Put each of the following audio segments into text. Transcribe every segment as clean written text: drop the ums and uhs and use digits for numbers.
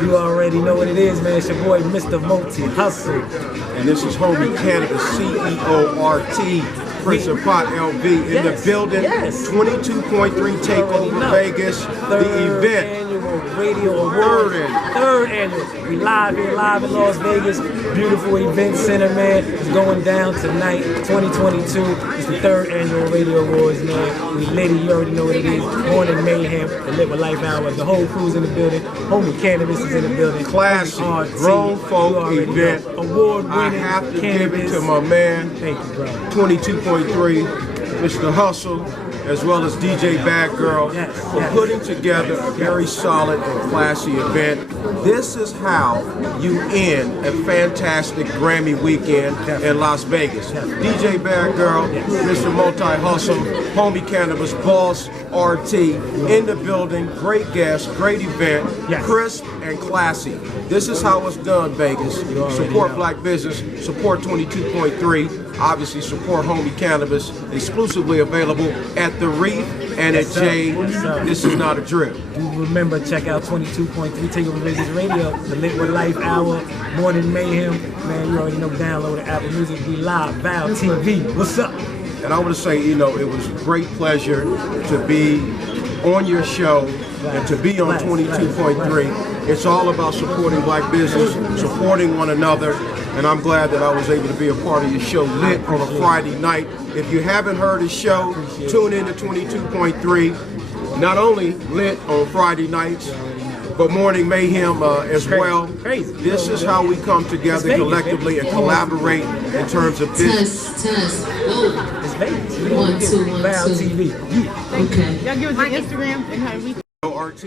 You already know what it is, man. It's your boy, Mr. Multi Hustle. And this is Homie Cannabis, CEO-RT, Prince of Pot LV in the building. 22.3 Takeover Vegas, the event. Radio Awards, third annual. We live here, live in Las Vegas. Beautiful event center, man. It's going down tonight, 2022. It's the third annual Radio Awards, man. We lit it, you already know what it is. Morning Mayhem, the Lit with Life Hour. The whole crew's in the building. Homie Cannabis is in the building. Classic, grown folk event. Award-winning. I have to give it to my man. Thank you, bro. 22.3, Mr. Hustle, as well as DJ Bad Girl, for putting together a very solid and classy event. This is how you end a fantastic Grammy weekend in Las Vegas. DJ Bad Girl, Mr. Multi Hustle, Homie Cannabis, Boss, RT, in the building, great guest, great event, crisp and classy. This is how it's done, Vegas. Support black business, support 22.3, obviously support Homie Cannabis, exclusively available at The Reef and at Jade. This is not a drip. Remember, check out 22.3 Takeover Vegas Radio, the Lit with Life Hour, Morning Mayhem. Man, you already know, download the Apple Music. We live, Val TV. What's up? And I want to say, you know, it was a great pleasure to be on your show and to be on 22.3. It's all about supporting black business, supporting one another, and I'm glad that I was able to be a part of your show, Lit, on a Friday night. If you haven't heard the show, tune in to 22.3. Not only Lit on Friday nights, but Morning Mayhem as well. This is how we come together collectively and collaborate in terms of business. It's Vegas. 1, 2, 1, 2. TV. Okay. Y'all give us the Instagram and how we. RT.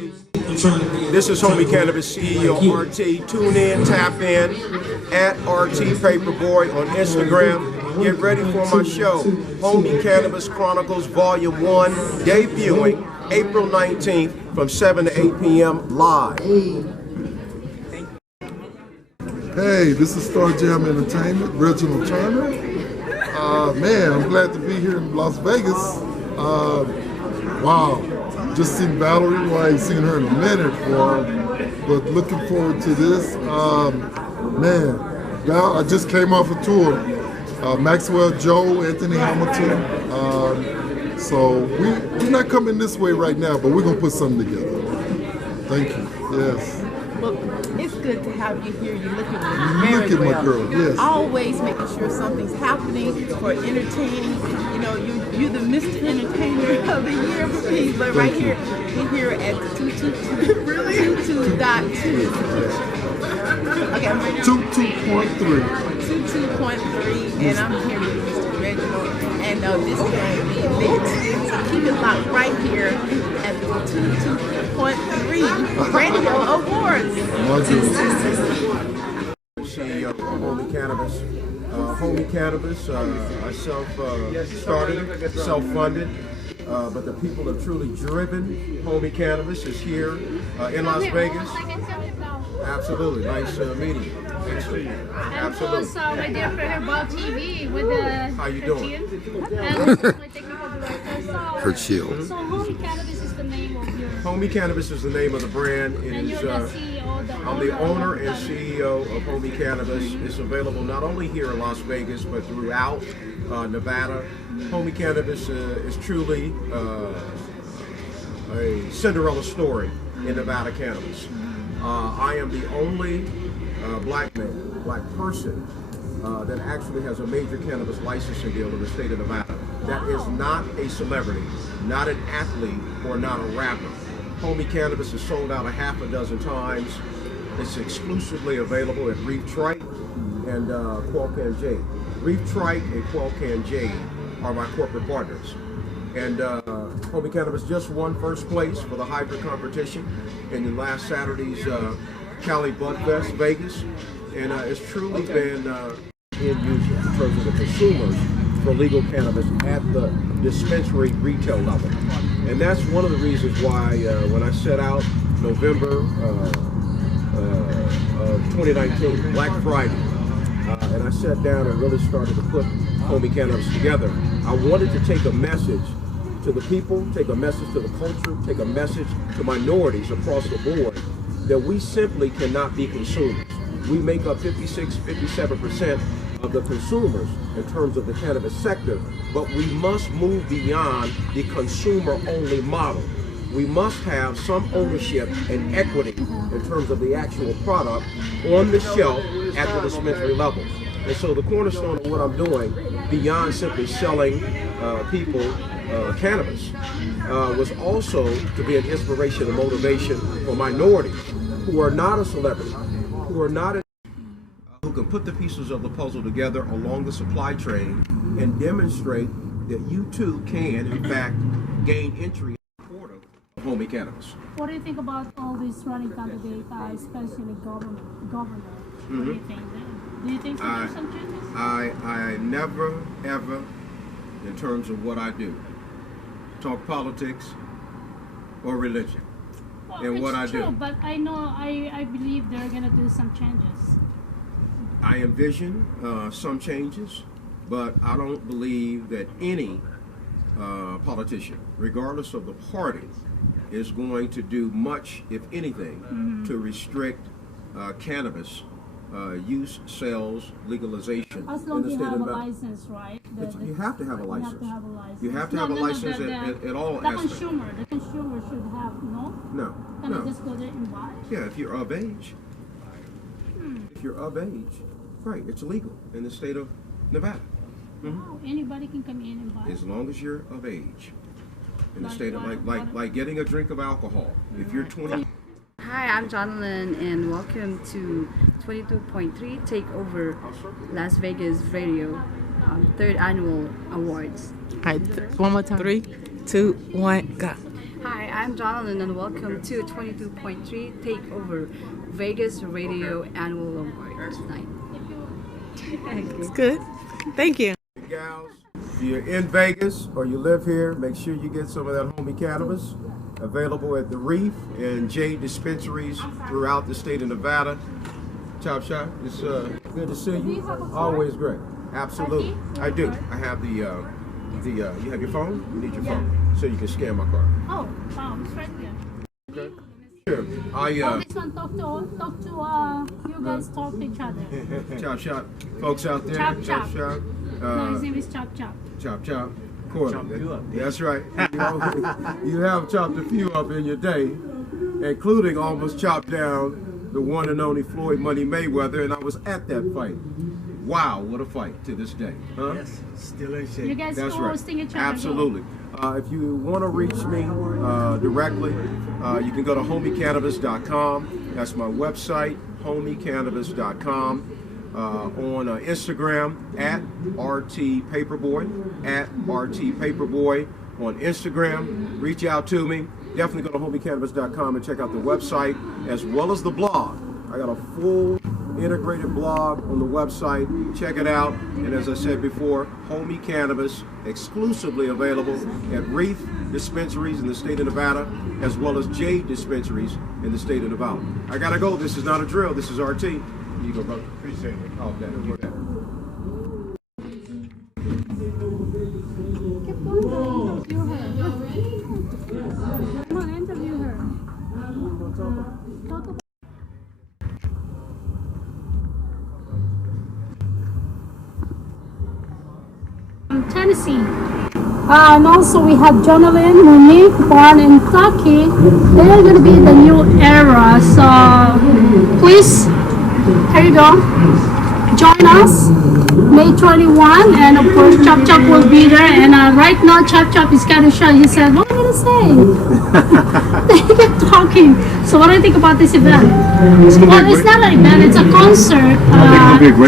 This is Homie Cannabis CEO RT. Tune in, tap in at RT Paperboy on Instagram. Get ready for my show, Homie Cannabis Chronicles Volume 1, debuting April 19th from 7 to 8 p.m. live. Hey, this is Star Jam Entertainment, Reginald Turner. Man, I'm glad to be here in Las Vegas. Wow, just seen Valerie. Well, I ain't seen her in a minute, but looking forward to this. Man, Val, I just came off a tour. Maxwell Joe, Anthony Hamilton. So we're not coming this way right now, but we're gonna put something together. Thank you. Yes. Well, it's good to have you here. You're looking very Look at well. my girl, yes. Always making sure something's happening for entertaining. You know, you're the Mr. Entertainer of the Year for me. But right here, we're here at 22.2. Really? 22.2. Okay, I'm ready. 22.3. 22.3, and I'm here with Mr. Reginald, and this is going to be lit. So keep it locked right here at the 22.3 Radio Awards. CEO of Homie Cannabis. Homie Cannabis, I self-started, self-funded, but the people have truly driven Homie Cannabis is here in Las Vegas. Absolutely, nice meeting you. Excellent. Absolutely. And also my dear friend about TV with the How you doing? And also my technical director. So, Her chill. So Homie Cannabis is the name of your... Homie Cannabis is the name of the brand. It And is, you're the CEO, the I'm the owner and of the- CEO of Homie Cannabis. It's available not only here in Las Vegas, but throughout Nevada. Homie Cannabis is truly a Cinderella story in Nevada cannabis. I am the only black man, black person that actually has a major cannabis licensing deal in the state of Nevada. That is not a celebrity, not an athlete, or not a rapper. Homie Cannabis is sold out a half a dozen times. It's exclusively available at Reef Trike and Quell Can Jade. Reef Trike and Quell Can Jade are my corporate partners. And Homie Cannabis just won first place for the hybrid competition in last Saturday's Cali Bud Fest, Vegas. And it's truly been end user in terms of the consumers for legal cannabis at the dispensary retail level. And that's one of the reasons why when I set out November of 2019, Black Friday, and I sat down and really started to put Homie Cannabis together, I wanted to take a message to the people, take a message to the culture, take a message to minorities across the board that we simply cannot be consumers. We make up 56, 57% of the consumers in terms of the cannabis sector, but we must move beyond the consumer-only model. We must have some ownership and equity in terms of the actual product on the shelf at the dispensary level. And so the cornerstone of what I'm doing, beyond simply selling people cannabis, was also to be an inspiration and motivation for minorities who are not a celebrity, who are not who can put the pieces of the puzzle together along the supply chain and demonstrate that you too can, in fact, gain entry in support of Homie Cannabis. What do you think about all these running candidates, especially governor? What do you think? Do you think so there's some changes? I never, ever, in terms of what I do, talk politics or religion. Well, And it's what I true, do. but I know, I believe they're going to do some changes. I envision some changes, but I don't believe that any politician, regardless of the party, is going to do much, if anything, to restrict cannabis use, sales, legalization As in long the as you state have of a Nevada. license, right? You have to have a license. You have to have a license. You have to have a license at all the aspects. The consumer should have, no? No, Can I no. just go there and buy? Yeah, if you're of age. If you're of age, right, it's legal in the state of Nevada. Wow, anybody can come in and buy. As long as you're of age. In the Like state of, what? like getting a drink of alcohol. If you're 20. Hi, I'm Jonathan, and welcome to 22.3 Takeover Las Vegas Radio third annual awards. All right, one more time. 3, 2, 1, go. Hi, I'm Jonathan, and welcome to 22.3 Takeover Vegas Radio Annual Awards night. It's good. Thank you. Gals, if you're in Vegas or you live here, make sure you get some of that Homie Cannabis. Available at the Reef and Jade dispensaries throughout the state of Nevada. Chop Shop, it's good to see you. Always great. Absolutely. I do. I have you have your phone? You need your phone so you can scan my card. Oh, wow, it's right there. Okay. Sure. This one talk to you guys talk to each other. Chop Shop, folks out there. Chop Chop. Shop. No, his name is Chop Chop. Chop Chop. That's right. You have chopped a few up in your day, including almost chopped down the one and only Floyd Money Mayweather, and I was at that fight. Wow, what a fight to this day. Huh? Yes, still in shape. You guys That's right. hosting each other. Absolutely. If you want to reach me directly, you can go to homiecannabis.com. That's my website, homiecannabis.com. On Instagram at RT Paperboy, at RT Paperboy on Instagram. Reach out to me. Definitely go to homiecannabis.com and check out the website as well as the blog. I got a full integrated blog on the website. Check it out. And as I said before, Homie Cannabis exclusively available at Reef dispensaries in the state of Nevada, as well as Jade dispensaries in the state of Nevada. I gotta go. This is not a drill. This is RT. Here you go, brother. Appreciate it. Oh, that. Come on, interview her. From Tennessee. And also we have Jonalyn, Monique, born in Kentucky. They're going to be the new era. So please, here you go. Join us May 21, and of course Chop Chop will be there. And right now Chop Chop is kind of shy. He said, "What am I gonna say?" They keep talking. So what do you think about this event? Well, it's not an event; it's a concert.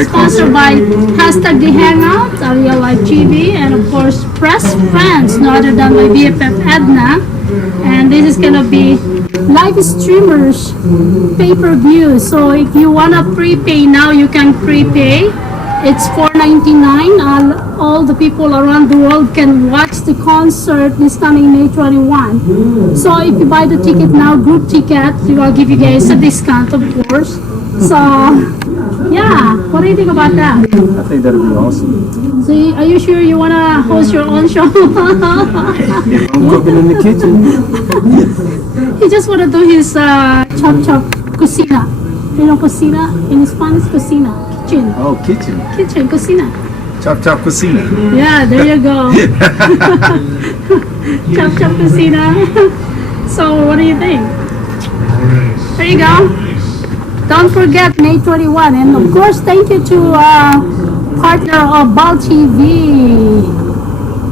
Sponsored by hashtag The Hangout, Real Life TV, and of course Press Friends, no other than my BFF Edna. And this is gonna be live streamers pay-per-view. So if you wanna prepay now, you can prepay. It's $4.99. All the people around the world can watch the concert this coming May 21. So if you buy the ticket now, group ticket, we will give you guys a discount, of course. So yeah, what do you think about that? I think that'd be awesome. So are you sure you wanna host your own show? I'm cooking in the kitchen. He just wanna do his chop chop cocina. You know cocina in Spanish, cocina, kitchen. Oh, kitchen. Kitchen, cocina. Chop chop cocina. Yeah, there you go. Chop chop cocina. So what do you think? There you go. Don't forget May 21, and of course thank you to partner of Bal TV.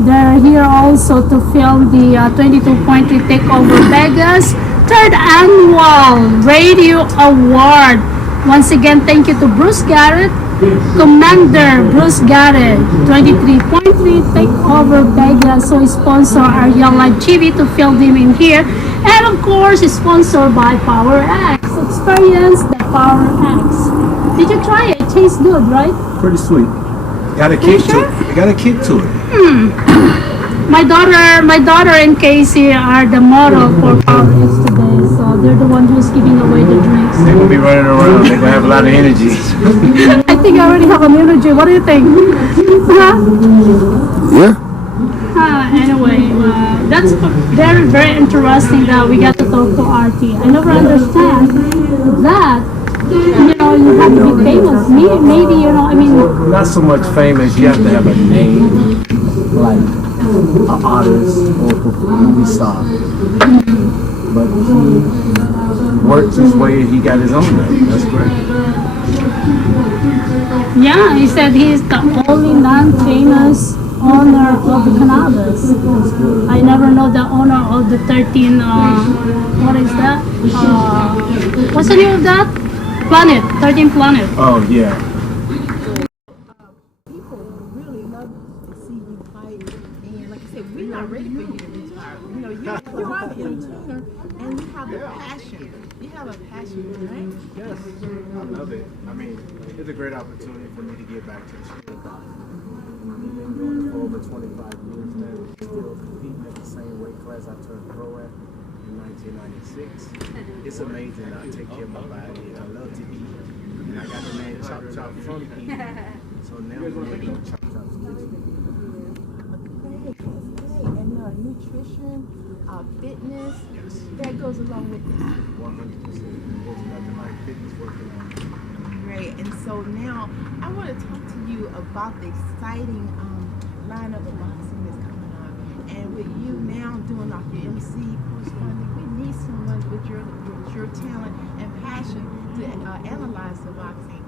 They're here also to film the 22.3 Takeover Vegas 3rd Annual Radio Award. Once again, thank you to Bruce Garrett, Commander Bruce Garrett, 23.3 Takeover Vegas. So sponsor our Young Life TV to film them in here. And of course, sponsored by Power X. Experience the Power X. Did you try it? It tastes good, right? Pretty sweet. Got a kick to it. Got a kick to it. My daughter and Casey are the model for Power X today. So they're the one who's giving away the drinks. They're gonna be running around. They're gonna have a lot of energy. I think I already have an energy. What do you think? Yeah. Anyway, that's very, very interesting that we got to talk to RT. I never understand that, you know, you have to be famous. Maybe, you know, I mean... Not so much famous. You have to have a name, like an artist or a movie star. But he worked his way. He got his own name. That's great. Yeah, he said he's the only non-famous owner of the cannabis. I never know the owner of the 13, what is that? What's the name of that? Planet, 13 Planet. Oh, yeah. People really love to see you fight, and like I said, we're not ready for you to retire. You know, you are the entertainer, and you have the passion. You have a passion, right? Yes, I love it. I mean, it's a great opportunity for me to get back to the sport. We've been doing it for over 25 years now. Still competing at the same weight class I turned pro at in 1996. It's amazing that I take care of my body and I love to eat. And I got the name Chop Chop from eating. So now we're going to go Chop Chop's kitchen. And nutrition, fitness, that goes along with it. 100%. There's nothing like fitness working out. Great. And so now I want to talk to you about the exciting lineup of boxing that's coming up. And with you now doing like your MC corresponding, we need someone with your talent and passion to analyze the boxing.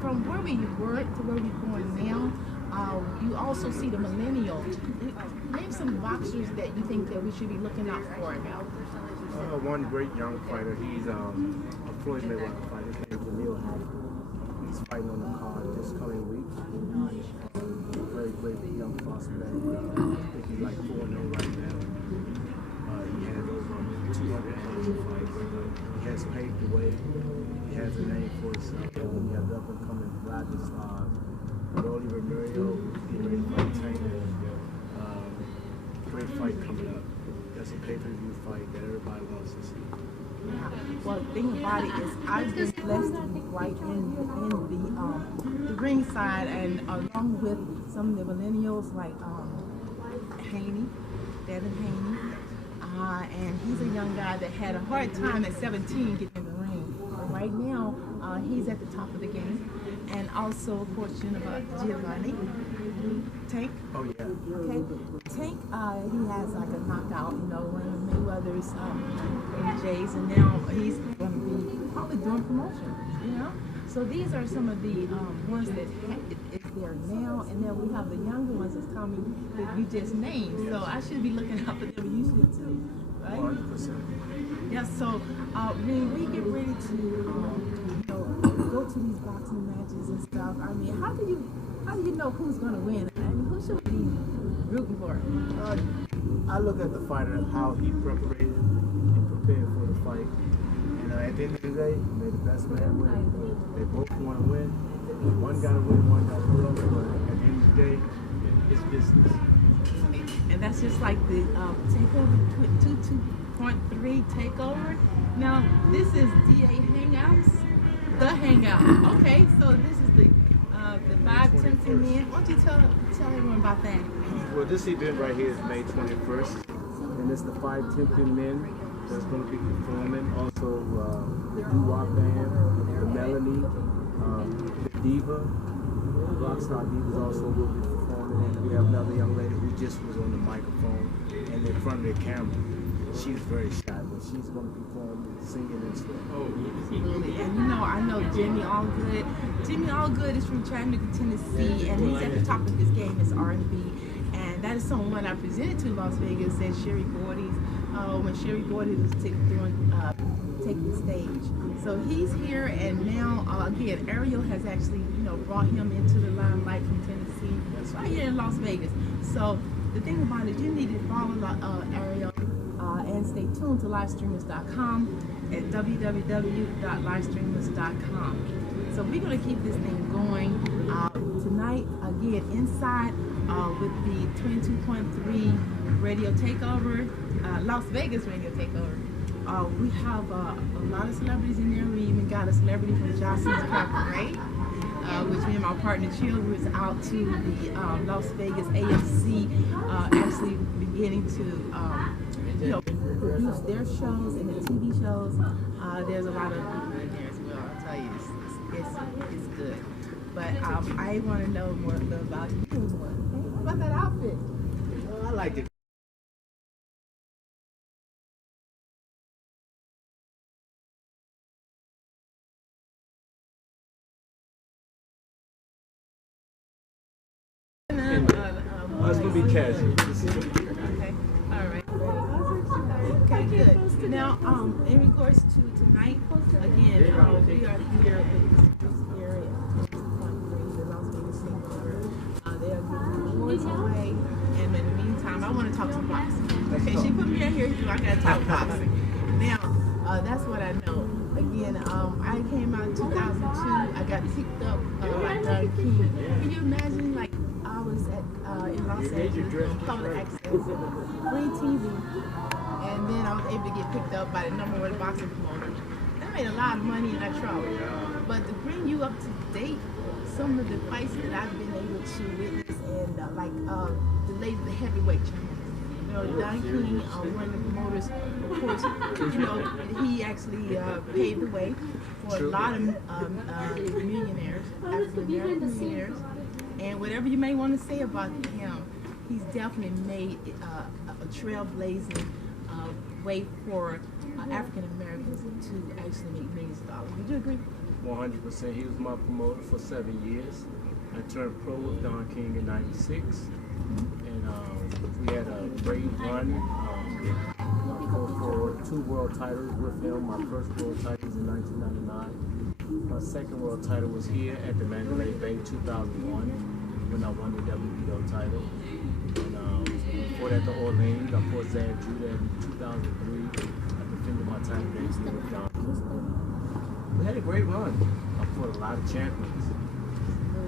From where we were to where we're going now, you also see the millennial. Name some boxers that you think that we should be looking out for now. One great young fighter. He's a Floyd Mayweather fighter. His name's Emil Hoffman. He's fighting on the card this coming week. Very great young prospect. I think he's like 4-0 right now. He has over 200 fights. He has paved the way. He He has a name for himself. And we have the up-and-coming Vladislav, Rolly Romero, getting ready to fight Tank. Great fight coming up. That's a pay-per-view fight that everybody wants to see. Yeah. Well, the thing about it is I've been blessed to be right in the ringside, and along with some of the millennials like Haney, Devin Haney, and he's a young guy that had a hard time at 17 getting in the ring. But right now, he's at the top of the game. And also, of course, Giovanni Tank. Oh yeah. Okay. Tank, he has like a knockout, one of Mayweather's Jays, and now he's going to be probably doing promotion, So these are some of the ones that is there now, and then we have the younger ones that's coming that you just named. So I should be looking out for them. You should too, right? 100%. Yeah. So when we get ready to, go to these boxing matches and stuff, I mean, how do you know who's going to win? I mean, who should we be rooting for? I look at the fighter, how he prepared and prepared for the fight. And at the end of the day, may the best man win. They both want to win. One got to win, one got to lose. But at the end of the day, it's business. And that's just like the takeover 22.3 takeover. Now, this is DA Hangouts. The Hangout. Okay, so this is the 5 tempting men. Why don't you tell everyone about that? Well, this event right here is May 21st, and it's the 5 tempting men that's going to be performing. Also, the doo-wop band, the Melanie, the Diva, the Rockstar Divas also will be performing. And we have another young lady who just was on the microphone and in front of the camera. She's very shy, but she's going to perform singing and stuff. Absolutely. And I know Jimmy Allgood. Jimmy Allgood is from Chattanooga, Tennessee, and he's at the top of his game as R&B. And that is someone I presented to Las Vegas at Sherry Gordy's when Sherry Gordy was taking the stage. So he's here, and now again, ARIEL has actually brought him into the limelight from Tennessee, right here in Las Vegas. So the thing about it, you need to follow ARIEL. And stay tuned to livestreamers.com at www.livestreamers.com. So we're going to keep this thing going tonight, again, inside with the 22.3 radio takeover, Las Vegas radio takeover. We have a lot of celebrities in there. We even got a celebrity from Johnson's Cabaret, which me and my partner Chill was out to the Las Vegas AMC, actually beginning to produce their shows and the TV shows. There's a lot of people in there as well. I'll tell you, it's good. But I want to know more about you. What about that outfit? I like it. It's going to be casual. Okay, all right. Okay, good. Now, in regards to tonight, again, we are here with Mr. Gary at 22.3, the Las Vegas Takeover. They are giving awards away, and in the meantime, I want to talk some boxing. Okay, she put me in here, I got to talk boxing. Now, that's what I know. Again, I came out in 2002. I got picked up by Don King. Can you imagine, like, I was in Los Angeles, public access, free TV, and then I was able to get picked up by the #1 boxing promoter. I made a lot of money in that trouble. But to bring you up to date, some of the fights that I've been able to witness, and the heavyweight champion. Don King, one of the promoters, of course, he actually paved the way for a lot of millionaires, African-American millionaires. And whatever you may want to say about him, he's definitely made a trailblazing way for African-Americans to actually make millions of dollars. Would you agree? 100%. He was my promoter for 7 years. I turned pro with Don King in '96. And we had a great run for 2 world titles with him. My first world title was in 1999. My second world title was here at the Mandalay Bay 2001 when I won the WBO title. And before that, the Orleans, I fought Zab Judah in 2003. I defended my title against Don King. We had a great run. I fought a lot of champions.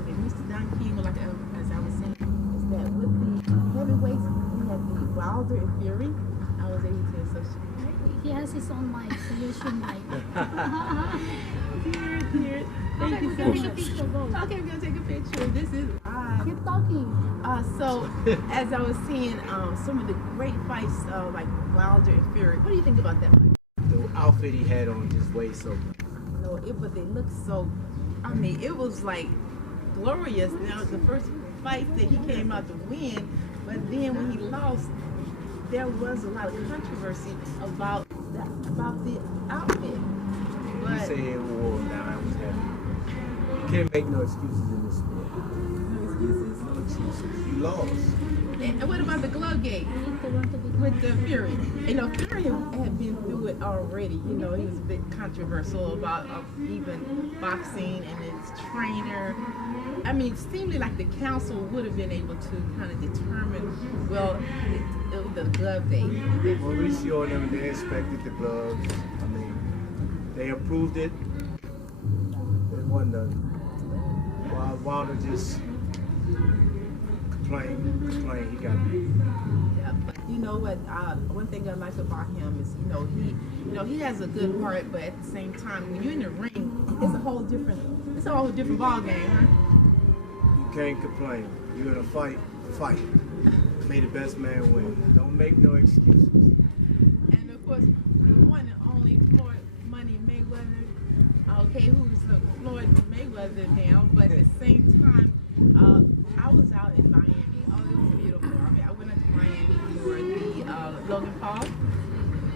And Mr. Don King, like as I was saying, is that with the heavyweights, we had the Wilder and Fury. I was able to associate. He has his own mic, so you should mic. Here. Thank you so Take a much. picture, go. Okay, we're gonna take a picture. This is Keep talking. so as I was seeing some of the great fights like Wilder and Fury. What do you think about that fight? The outfit he had on just way so much. No, but they look so. I mean, it was like glorious. Now the first fight that he came out to win, but then when he lost, there was a lot of controversy about the outfit. He But said it wore him down. I was happy. You can't make no excuses in this sport. no excuses. No excuses. You lost. And what about the glove gate with the Fury? You know, Fury had been through it already. You know, he was a bit controversial about even boxing and his trainer. I mean, it seemed like the council would have been able to kind of determine, well, the glove date. Mauricio and them, they inspected the gloves. I mean, they approved it. It wasn't nothing. Wilder just complained he got beat. Yeah, but you know what? One thing I like about him is, he has a good heart, but at the same time, when you're in the ring, it's a whole different ball game, huh? You can't complain. You're in a fight. May the best man win. Don't make no excuses. And of course, one and only Floyd Money Mayweather. Okay, who's Floyd Mayweather now? But at the same time, I was out in Miami. Oh, it was beautiful. I mean, I went out to Miami for the Logan Paul.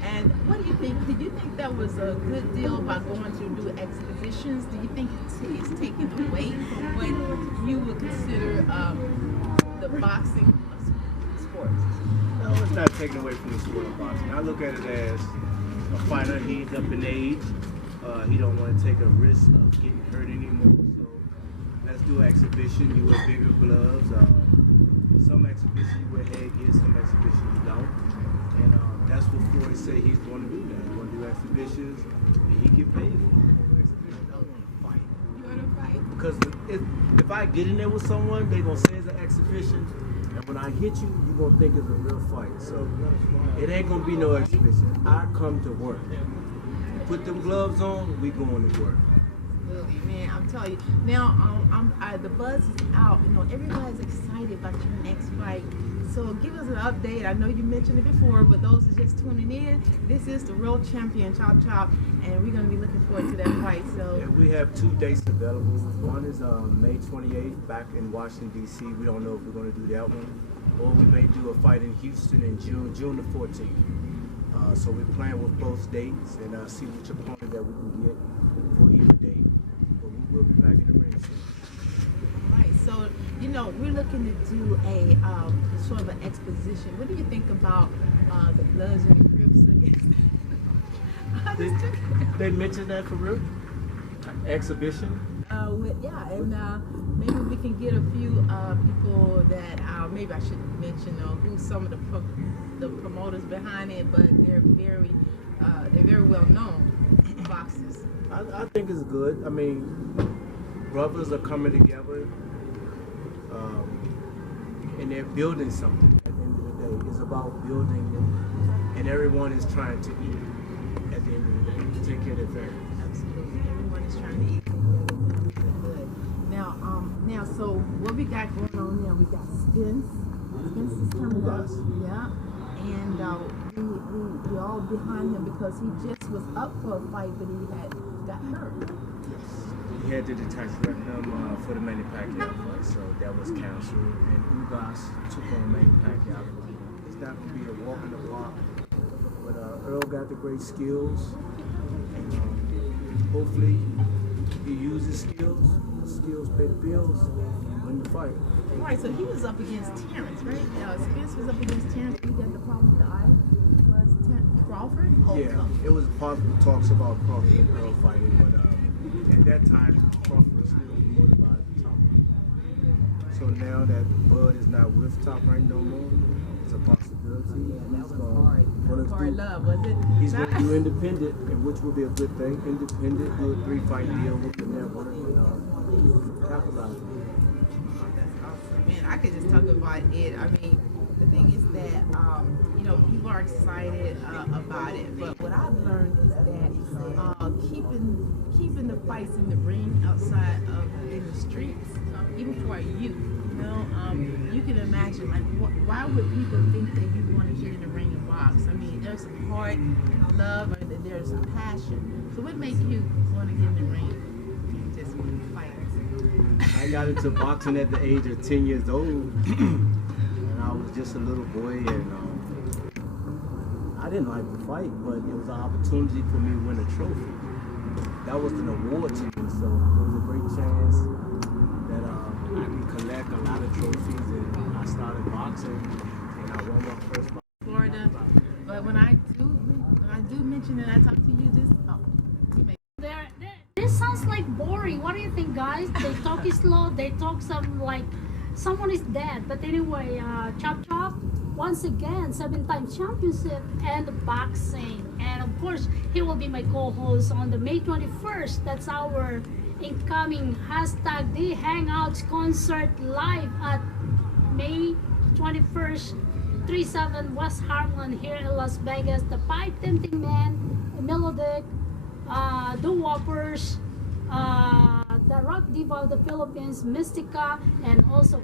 And what do you think? Did you think that was a good deal about going to do expositions? Do you think it's taken away from what you would consider the boxing sport? No, it's not taken away from the sport of boxing. I look at it as a fighter. He's up in age. He don't want to take a risk of getting hurt anymore. So let's do an exhibition. You wear bigger gloves. Some exhibitions you wear headgear, some exhibitions you don't. And that's what Floyd said he's going to do now. He's going to do exhibitions, and he get paid for it. Exhibitions. I don't want to fight. You want to fight? Because if I get in there with someone, they going to say it's an exhibition. And when I hit you, you're going to think it's a real fight. So it ain't going to be no exhibition. I come to work. Put them gloves on, we going to work. Absolutely, man. I'm telling you. Now, the buzz is out. You know, everybody's excited about your next fight. So give us an update. I know you mentioned it before, but those are just tuning in. This is the real champion, Chop Chop, and we're going to be looking forward to that fight. So yeah, we have 2 dates available. One is May 28th back in Washington, D.C. We don't know if we're going to do that one. Or we may do a fight in Houston in June the 14th. So we're playing with both dates and see which opponent that we can get for either date. But we will be back in the ring soon. right. So we're looking to do a sort of an exposition. What do you think about the Bloods and the Crips against? They mentioned that for real? Exhibition? And maybe we can get a few people that maybe I should mention who some of the promoters behind it, but they're very well known boxers. I think it's good. I mean, brothers are coming together, and they're building something. At the end of the day, it's about building, and everyone is trying to eat. At the end of the day, take care of their family. Absolutely, everyone is trying to eat good. Now, so what we got going on now? We got Spence. Spence is coming up. Yeah. And we all behind him because he just was up for a fight, but he got hurt. Yes. He had to detach retinum for the Manny Pacquiao fight, so that was canceled. And Ugas took on Manny Pacquiao. It's not going to be a walk in the park, but Earl got the great skills, and hopefully he uses skills. Skills pay the bills and win the fight. Right, so he was up against Terrence, right? Spence was up against Terrence. He got the problem with the eye. Was Crawford? Yeah, it was possible talks about Crawford and Earl fighting, but at that time, Crawford was still promoted by Top Rank. So now that Bud is not with Top Rank no more, it's a possibility. Yeah, that was hard. or love, was it? He's going to do independent, and which will be a good thing. Independent, do a 3-fight deal with the network, and capitalize. Man, I could just talk about it. I mean, the thing is that, people are excited about it. But what I've learned is that keeping the fights in the ring outside of in the streets, even for our youth, you can imagine, like, why would people think that you want to get in the ring and box? I mean, there's some heart, love, or there's some passion. So what makes you want to get in the ring and just fight? I got into boxing at the age of 10 years old, and I was just a little boy, and I didn't like to fight, but it was an opportunity for me to win a trophy. That was an award to me, so it was a great chance that I could collect a lot of trophies, and I started boxing, and I won my first fight. Florida, but when I do mention that I talk to you, This sounds like boring. What do you think, guys? They talk slow. They talk some like someone is dead. But anyway, Chop Chop, once again, 7-time championship and boxing. And of course, he will be my co-host on the May 21st. That's our incoming hashtag The Hangouts concert live at May 21st, 37 West Harlem here in Las Vegas. The Pipe Tempting Man, Melodic, the Whoppers, the rock diva of the Philippines, Mystica, and also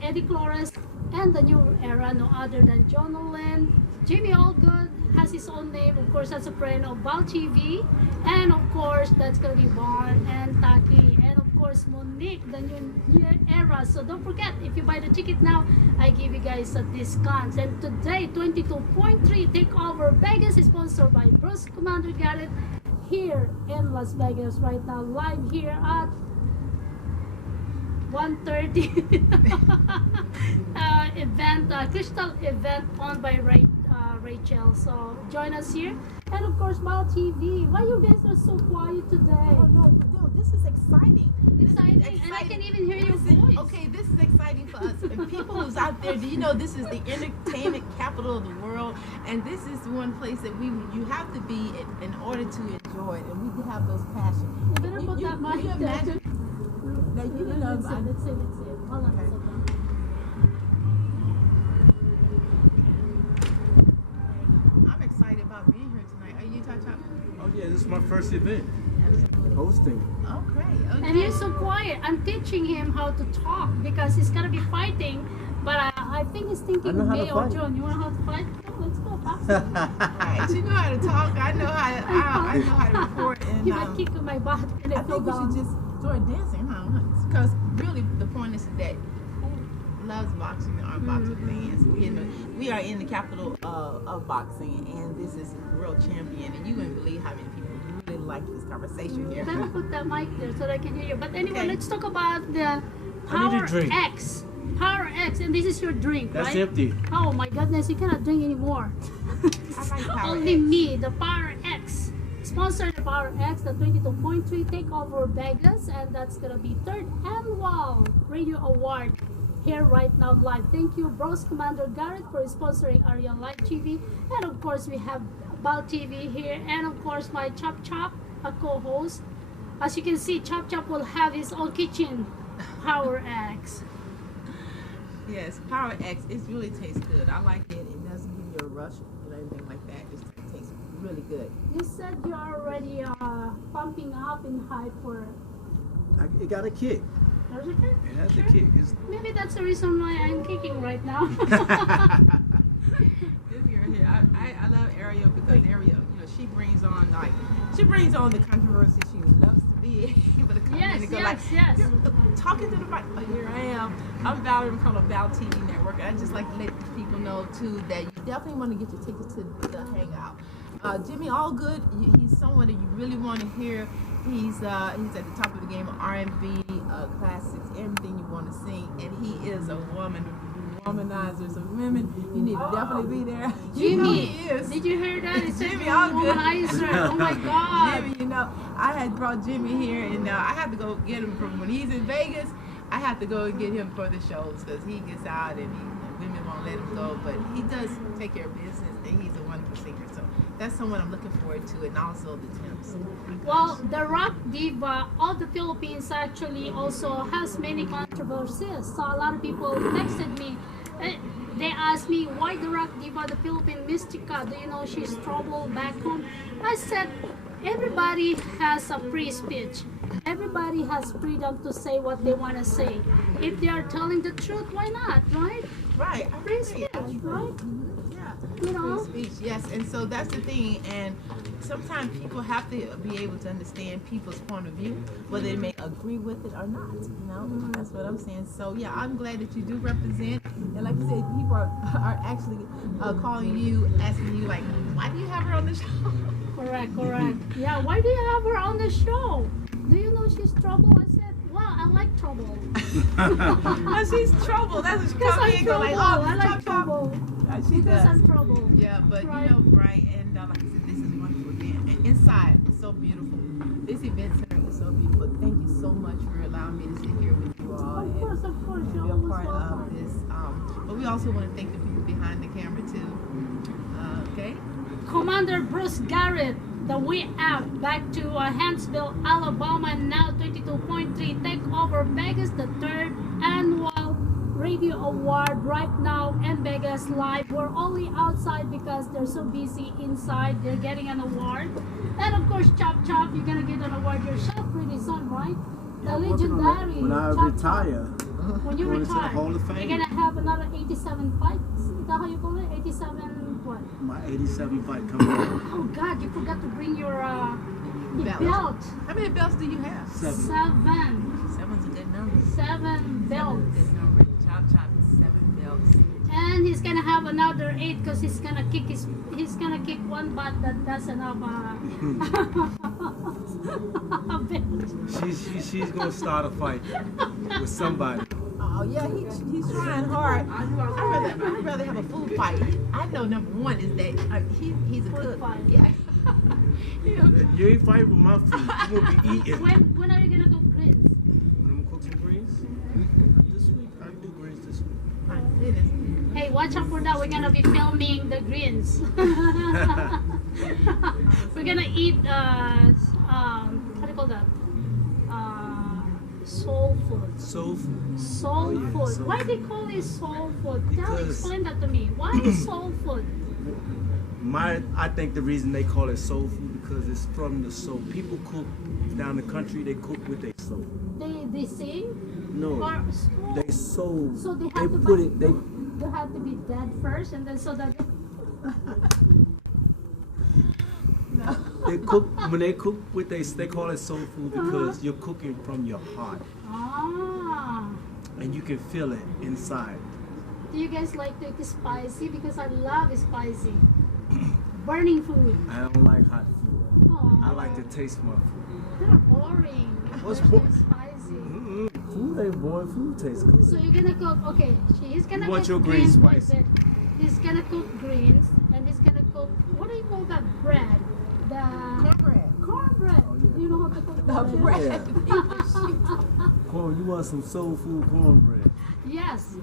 Eddie Flores, and the new era, no other than John Olin. Jimmy Allgood has his own name, of course, as a friend of Val TV, and of course, that's gonna be Vaughn and Taki, and of course, Monique, the new era. So don't forget, if you buy the ticket now, I give you guys a discount. And today, 22.3 Takeover Vegas is sponsored by Bruce Commander Garrett here in Las Vegas right now, live here at 1:30 event, Crystal event on by Rachel. So join us here, and of course, Val TV. Why you guys are so quiet today? Oh no, this is exciting. Exciting, and I can even hear your voice. Okay, this is exciting for us. And people who's out there, do you know this is the entertainment capital of the world? And this is one place that you have to be in order to enjoy it. And we can have those passions. You better put that mic you imagine? That you know, let's see. Hold on a second. I'm excited about being here tonight. Are you, Cha-Cha? Oh yeah, this is my first event. Hosting. Oh, great. Okay. And he's so quiet. I'm teaching him how to talk because he's gonna be fighting. But I think he's thinking May or June. You wanna how to fight? Oh, let's go. Right. You know how to talk. I know how to report. And He might kick my butt. And I think you should just join dancing, huh? Because really, the point is that loves boxing and are boxing fans. We are in the capital of boxing, and this is a world champion. And you wouldn't believe how many people really like this conversation here. Better put that mic there so that I can hear you. But anyway, let's talk about the I need a Power drink. X. Power X, and this is your drink, That's right? empty. Oh my goodness, you cannot drink anymore. I like Power Only X. me, the Power X. Sponsored by Power X, the 22.3 Takeover Vegas, and that's gonna be 3rd Annual Radio Award here right now live. Thank you, Bros Commander Garrett, for sponsoring ARIEL Live TV, and of course we have Val TV here, and of course my Chop Chop, a co-host. As you can see, Chop Chop will have his own kitchen. Power X. Yes, Power X. It really tastes good. I like it. It doesn't give you a rush or anything like that. It tastes really good. You said you're already pumping up in hype for. It got a kick. There's a kick? It has Sure. a kick. Maybe that's the reason why I'm kicking right now. This girl here, I love Ariel because Ariel, she brings on the controversy she loves to be able to come in and go yes. talking to the mic. Oh, here I am. I'm Valerie. I'm from the Val TV network. And I just like to let people know too that you definitely want to get your tickets to the hangout. Jimmy Allgood, he's someone that you really want to hear. He's at the top of the game of R&B, classics, everything you want to sing, and he is a womanizer. So women, you need to definitely be there. Jimmy, he is. Did you hear that? It's Jimmy Allgood. womanizer. Oh my God. Jimmy, I had brought Jimmy here, and I had to go get him from when he's in Vegas. I have to go and get him for the shows because he gets out and women won't let him go, but he does take care of business, and he's a wonderful singer. So that's someone I'm looking forward to, and also the Temps. Well, the rock diva of the Philippines actually also has many controversies. So a lot of people texted me. They asked me, why the rock diva of the Philippine Mystica? Do you know she's trouble back home? I said, everybody has a free speech. Everybody has freedom to say what they want to say. If they are telling the truth, why not, right? Right. Free speech, right? Yeah. You know? Free speech, yes. And so that's the thing. And sometimes people have to be able to understand people's point of view, whether they may agree with it or not. You know, that's what I'm saying. So yeah, I'm glad that you do represent. And like you said, people are actually calling you, asking you like, why do you have her on the show? Correct, correct. Yeah, why do you have her on the show? Do you know she's trouble? I said, wow, I like trouble. Oh, she's trouble. That's what she Because called me I'm and go trouble. like, I oh, like trouble. She Because does. I'm trouble. Yeah, but Right. you know, right, and like I said, this is a wonderful event. And inside is so beautiful. This event center is so beautiful. Thank you so much for allowing me to sit here with you all Of course, and you're be a always part of welcome. this. But we also want to thank the people behind the camera too. Okay. Commander Bruce Garrett, the way out back to Huntsville, Alabama, and now 22.3 take over Vegas, the third annual radio award right now in Vegas live. We're only outside because they're so busy inside. They're getting an award, and of course, Chop Chop, you're gonna get an award yourself pretty soon, right? The legendary When I Chop retire, Chop. When you going into the retire, Hall of Fame. you're gonna have another 87 fights. Is that how you call it? 87 what? my 87 fight coming up. Oh God, you forgot to bring your Belt. belt. How many belts do you have? 7. Seven's a good number. 7 belts. Good number. Chop Chop is 7 belts. And he's gonna have another 8 because he's gonna kick one butt that doesn't have a belt. She's gonna start a fight with somebody. Oh yeah, he's trying hard. I'd rather have a food fight. I know number one is that he's a Food cook. fight. Yeah. You know, You ain't fighting with my food. You gonna be eating. When are you gonna cook greens? I'm gonna cook some greens. This week, I can do greens this week. my goodness. Hey, watch out for that. We're gonna be filming the greens. We're gonna eat how do you call that? Soul food. Soul food. Soul yeah, food. soul Why they call it soul food? Because- Explain that to me. Why is soul food? I think the reason they call it soul food because it's from the soul. People cook down the country. They cook with their soul. They sing No, or soul. they soul. So they They have to put it. They you have to be dead first, and then so that They cook when they cook with they call it soul food because you're cooking from your heart and you can feel it inside. Do you guys like to eat spicy? Because I love spicy. Burning food. I don't like hot food. Aw, I like to taste my food. they're boring. What's Especially bo- spicy. Food ain't boring. Food tastes good. So you're gonna cook. Okay, he's gonna You want cook your greens with spicy. it. He's gonna cook greens, and he's gonna cook. What do you call that bread? The Cornbread. cornbread. Do you know how to cook The bread? Corn. You want some soul food cornbread? Yes.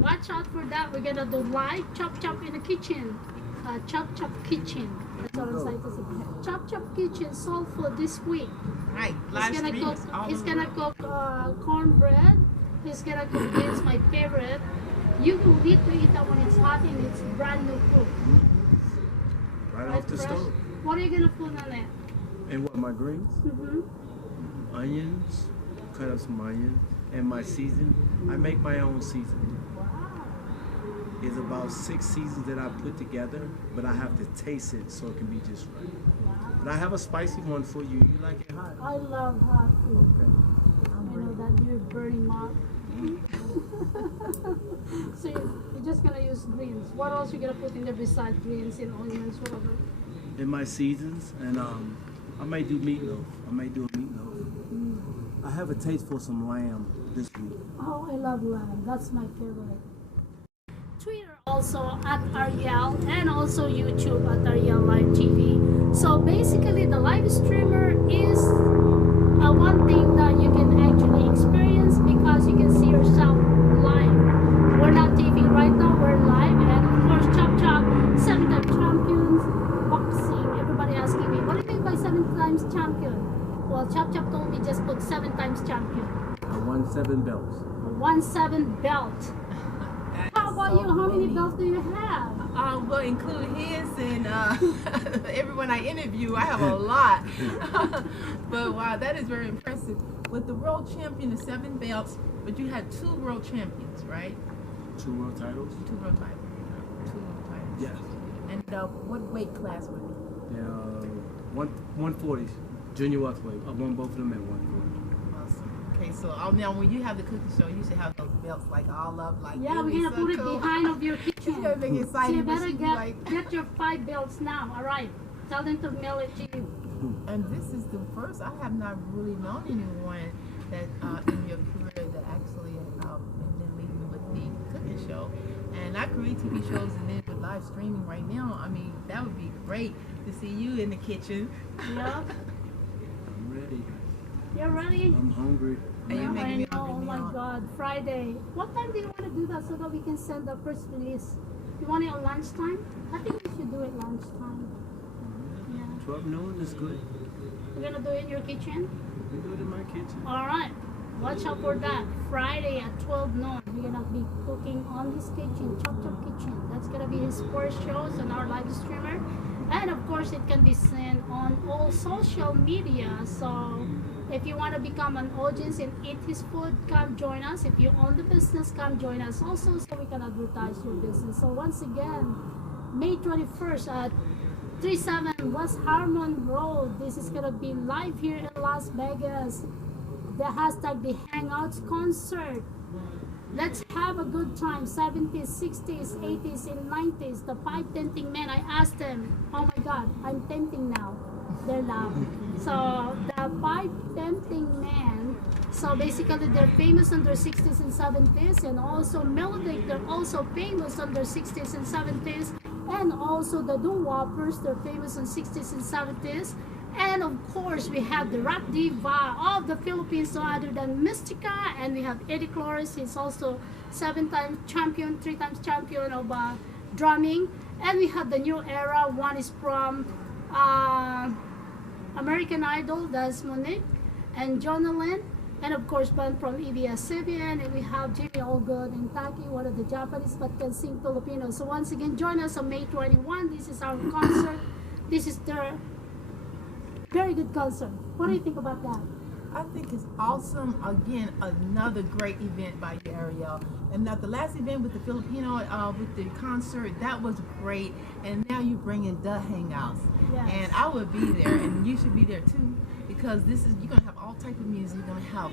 Watch out for that. We're gonna do live chop chop in the kitchen. Chop chop kitchen. That's what I'm saying to say. Chop chop kitchen soul food this week. Right. Live He's gonna streams cook. all He's over gonna the world. cook cornbread. He's gonna cook. It's my favorite. You will need to eat that when it's hot and it's brand new cook. Right Like off the fresh. stove. What are you gonna put on it? And what my greens? Onions. Cut up some onions. And my season. I make my own season. It's about 6 seasons that I put together, but I have to taste it so it can be just right. But I have a spicy one for you. You like it hot? I love hot food. I know that you're burning up. So you're just gonna use greens. What else you gonna put in there besides greens and onions, whatever? In my seasons, and I might do meatloaf. I might do a meatloaf. I have a taste for some lamb this week. Oh, I love lamb. That's my favorite. Twitter also at Ariel and also YouTube at Ariel Live TV. So basically the live streamer is one thing that you can actually experience because you can see yourself live. We're not TV right now. Chop Chop told me just put 7 times champion. I won 7 belts. 1-7 belt. How about you? How many belts do you have? Well, include his and everyone I interview. I have a lot. But wow, that is very impressive. With the world champion, the 7 belts, but you had 2 world champions, right? 2 world titles? 2 world titles. 2 world titles. Yes. And what weight class were they? Yeah, 140s. Junior welterweight. I won both of them at 140. Awesome. Okay, so now when you have the cooking show, you should have those belts like all up, like Yeah, we're gonna put it behind of your kitchen. She's gonna make it So exciting. you but better she'd be like, get your 5 belts now. All right. Tell them to mail it to you. and this is the first. I have not really known anyone that in your career that actually and then leading with the cooking show. And I create TV shows and then with live streaming right now. I mean, that would be great to see you in the kitchen. Yeah. I'm ready. You're ready? I'm hungry. And you're making I me know, oh hungry my now. God, Friday. What time do you want to do that so that we can send the first release? You want it on lunchtime? I think we should do it lunchtime. Yeah. 12 noon is good. We're gonna do it in your kitchen? We do it in my kitchen. All right. Watch out for that. Friday at 12 noon, we're gonna be cooking on his kitchen, Chop Chop Kitchen. That's gonna be his first shows on our live streamer. And of course, it can be seen on all social media. So if you want to become an audience and eat his food, come join us. If you own the business, come join us also so we can advertise your business. So once again, May 21st at 37 West Harmon Road. This is gonna be live here in Las Vegas. The hashtag the Hangouts concert. Let's have a good time. 70s, 60s, 80s, and 90s. The 5 tempting men. I asked them, oh my God, I'm tempting now. They're loud. So the 5 tempting men. So basically, they're famous on their 60s and 70s, and also melodic. They're also famous on their 60s and 70s, and also the doo-woppers. They're famous on 60s and 70s. And of course, we have the rock diva of the Philippines, no other than Mystica. And we have Eddie Flores. He's also 7-time champion, 3 times champion of drumming. And we have the new era. One is from American Idol, that's Monique and Jonalyn. And of course, band from ABS-CBN. And we have Jimmy Allgood and Taki, one of the Japanese but can sing Filipino. So once again, join us on May 21. This is our concert. This is their very good concert. What do you think about that? I think it's awesome. Again, another great event by you, Ariel. And now the last event with the Filipino, with the concert, that was great. And now you're bringing the Hangouts. Yes. And I would be there, and you should be there too, because this is, you're gonna have all type of music. You're gonna have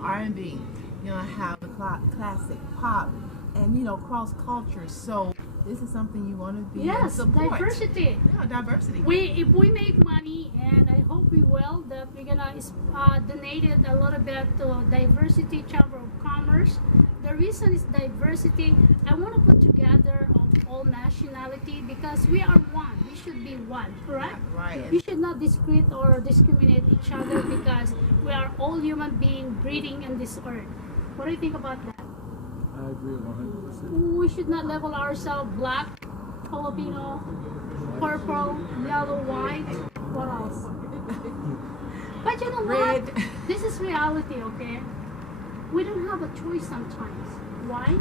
R&B. You're gonna have the classic pop, and cross cultures. So this is something you want to be Yes, support. diversity. Yeah, diversity. If we make money, and I hope we will, that we're gonna donate it a little bit to Diversity Chamber of Commerce. The reason is diversity. I want to put together of all nationality because we are one. We should be one, correct? Right. We should not discriminate or discriminate each other because we are all human beings breathing in this earth. What do you think about that? I agree 100%. We should not level ourselves black, Filipino, purple, yellow, white. What else? But you know Red. what? This is reality, okay? We don't have a choice sometimes. Why?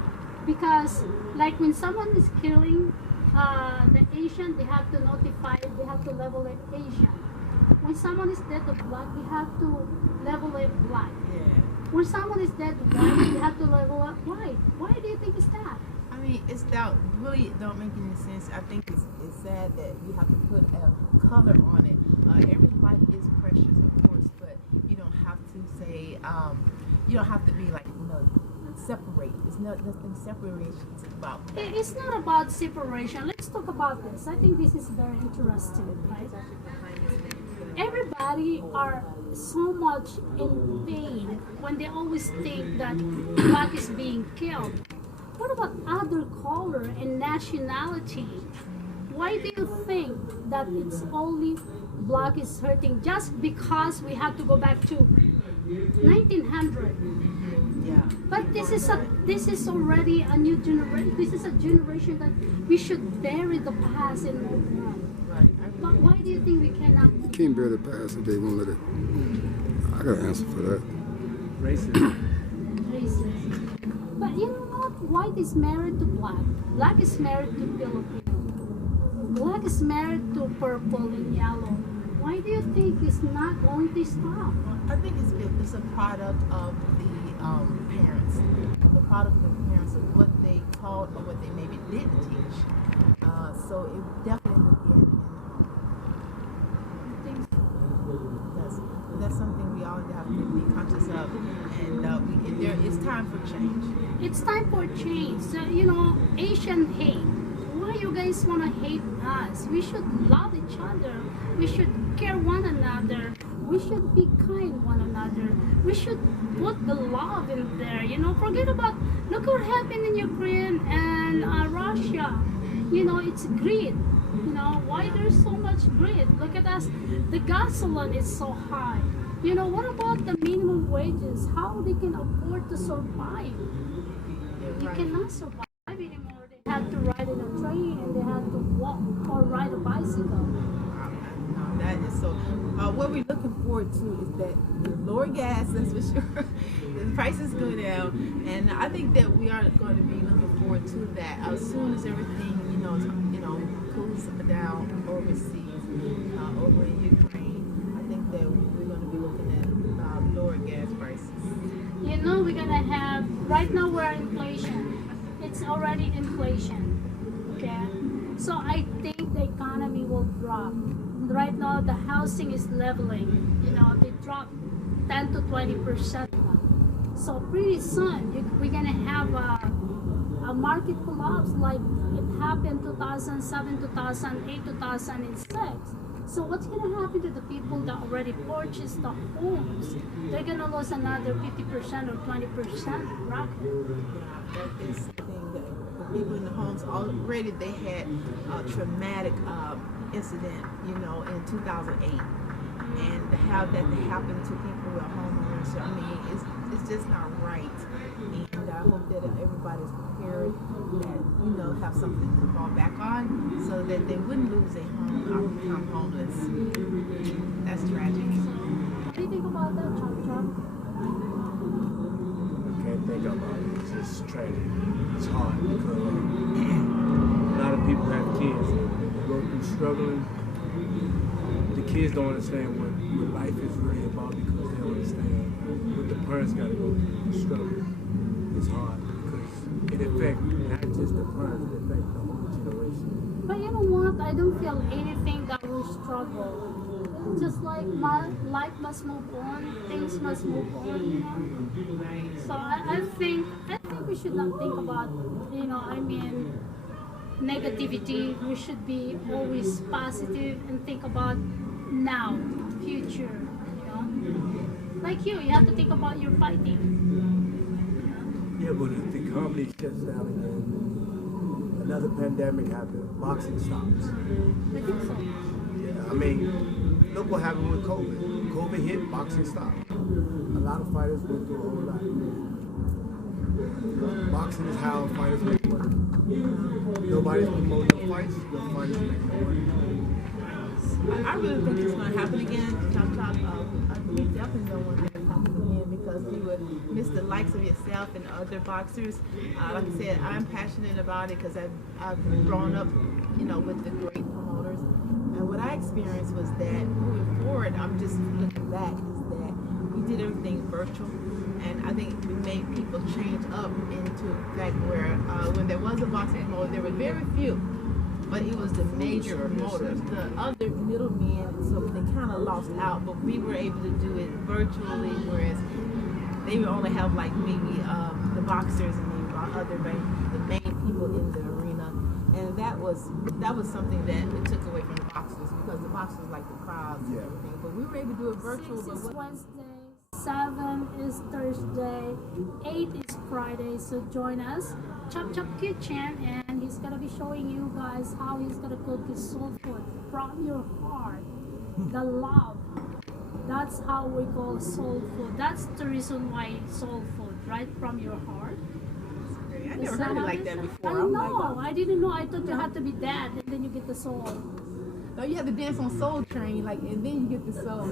Because like when someone is killing the Asian, they have to notify it, they have to label it Asian. When someone is dead of black, they have to label it black. Yeah. When someone is dead white, you have to label it white. Why do you think it's that? I mean, it's that really don't make any sense. I think it's sad that you have to put a color on it. Every life is precious, of course, but you don't have to say, you don't have to be like, separate. It's nothing separation about that. It's not about separation. Let's talk about this. I think this is very interesting, right? Everybody are so much in pain when they always think that black is being killed. What about other color and nationality? Why do you think that it's only black is hurting just because we have to go back to 1900? Yeah. But this is already a new generation. This is a generation that we should bury the past and move on. Right. But why do you think we cannot? Can't bear the past if they won't let it I got an answer for that. Racist. Racist. But you know what? White is married to black. Black is married to Filipino. Black is married to purple and yellow. Why do you think it's not going to stop? I think it's a product of the parents, of the product of the parents of what they taught or what they maybe didn't teach. So it definitely begin in the home. I think so. That's something we all have to be conscious of, and it's time for change. It's time for change. So, you know, Asian hate. Why you guys want to hate us? We should love each other. We should care one another. We should be kind one another. We should put the love in there. You know, forget about, look what happened in Ukraine and Russia. You know, it's greed. You know, why there's so much greed? Look at us. The gasoline is so high. You know, what about the minimum wages? How they can afford to survive? You cannot survive anymore. They have to ride in a train and they have to walk or ride a bicycle. That is so. What we're looking forward to is that lower gas, that's for sure. The prices go down, and I think that we are going to be looking forward to that as soon as everything, cools down overseas, over in Ukraine. I think that we're going to be looking at lower gas prices. You know, we're gonna have, right now we're inflation. It's already inflation, okay? So I think the economy will drop. Right now the housing is leveling, you know, they dropped 10 to 20%. So pretty soon we're gonna have a market collapse like it happened 2007, 2008, 2006. So what's going to happen to the people that already purchased the homes? They're going to lose another 50% or 20%, right? That is the thing that the people in the homes already, they had a traumatic incident, in 2008. And to have that to happen to people who are homeowners, I mean, it's just not right. And I hope that everybody's prepared and, have something to fall back on so that they wouldn't lose their home or become homeless. That's tragic. What do you think about that, Chop Chop? I can't think about it. It's just tragic. It's hard because a lot of people have kids that go through struggling. The kids don't understand what life is really about because they don't understand what the parents got to go through. The struggle is hard because it affects not just the parents, it affects the whole generation. But you know what? I don't feel anything that will struggle. It's just like my life must move on, things must move on, So I think we should not think about, negativity. We should be always positive and think about now, future, Like you have to think about your fighting. Yeah, but if the economy shuts down again, another pandemic happens, boxing stops. I think so. Yeah, I mean, look what happened with COVID. COVID hit, boxing stopped. A lot of fighters went through a whole lot. Boxing is how fighters make money. Nobody's promoting no fights, no fighters make no money. I really think it's going to happen again. We definitely don't want that to happen again because we would miss the likes of yourself and other boxers. Like I said, I'm passionate about it because I've grown up, with the great promoters. And what I experienced was that moving forward, I'm just looking back, is that we did everything virtual. And I think we made people change up into the fact where when there was a boxing promoter, there were very few. But it was the major promoters, the other middlemen, so they kind of lost out. But we were able to do it virtually, whereas they would only have like maybe the boxers and the main people in the arena, and that was something that it took away from the boxers because the boxers like the crowds and everything. But we were able to do it virtual. 6 is Wednesday, 7 is Thursday, 8 is Friday. So join us, Chop Chop Kitchen, and he's gonna be showing you guys how he's gonna cook his soul food from your heart, the love. That's how we call soul food. That's the reason why soul food, right from your heart. I never heard it like that before. I know. I didn't know. I thought you had to be dead and then you get the soul. No, you have to dance on Soul Train, and then you get the soul.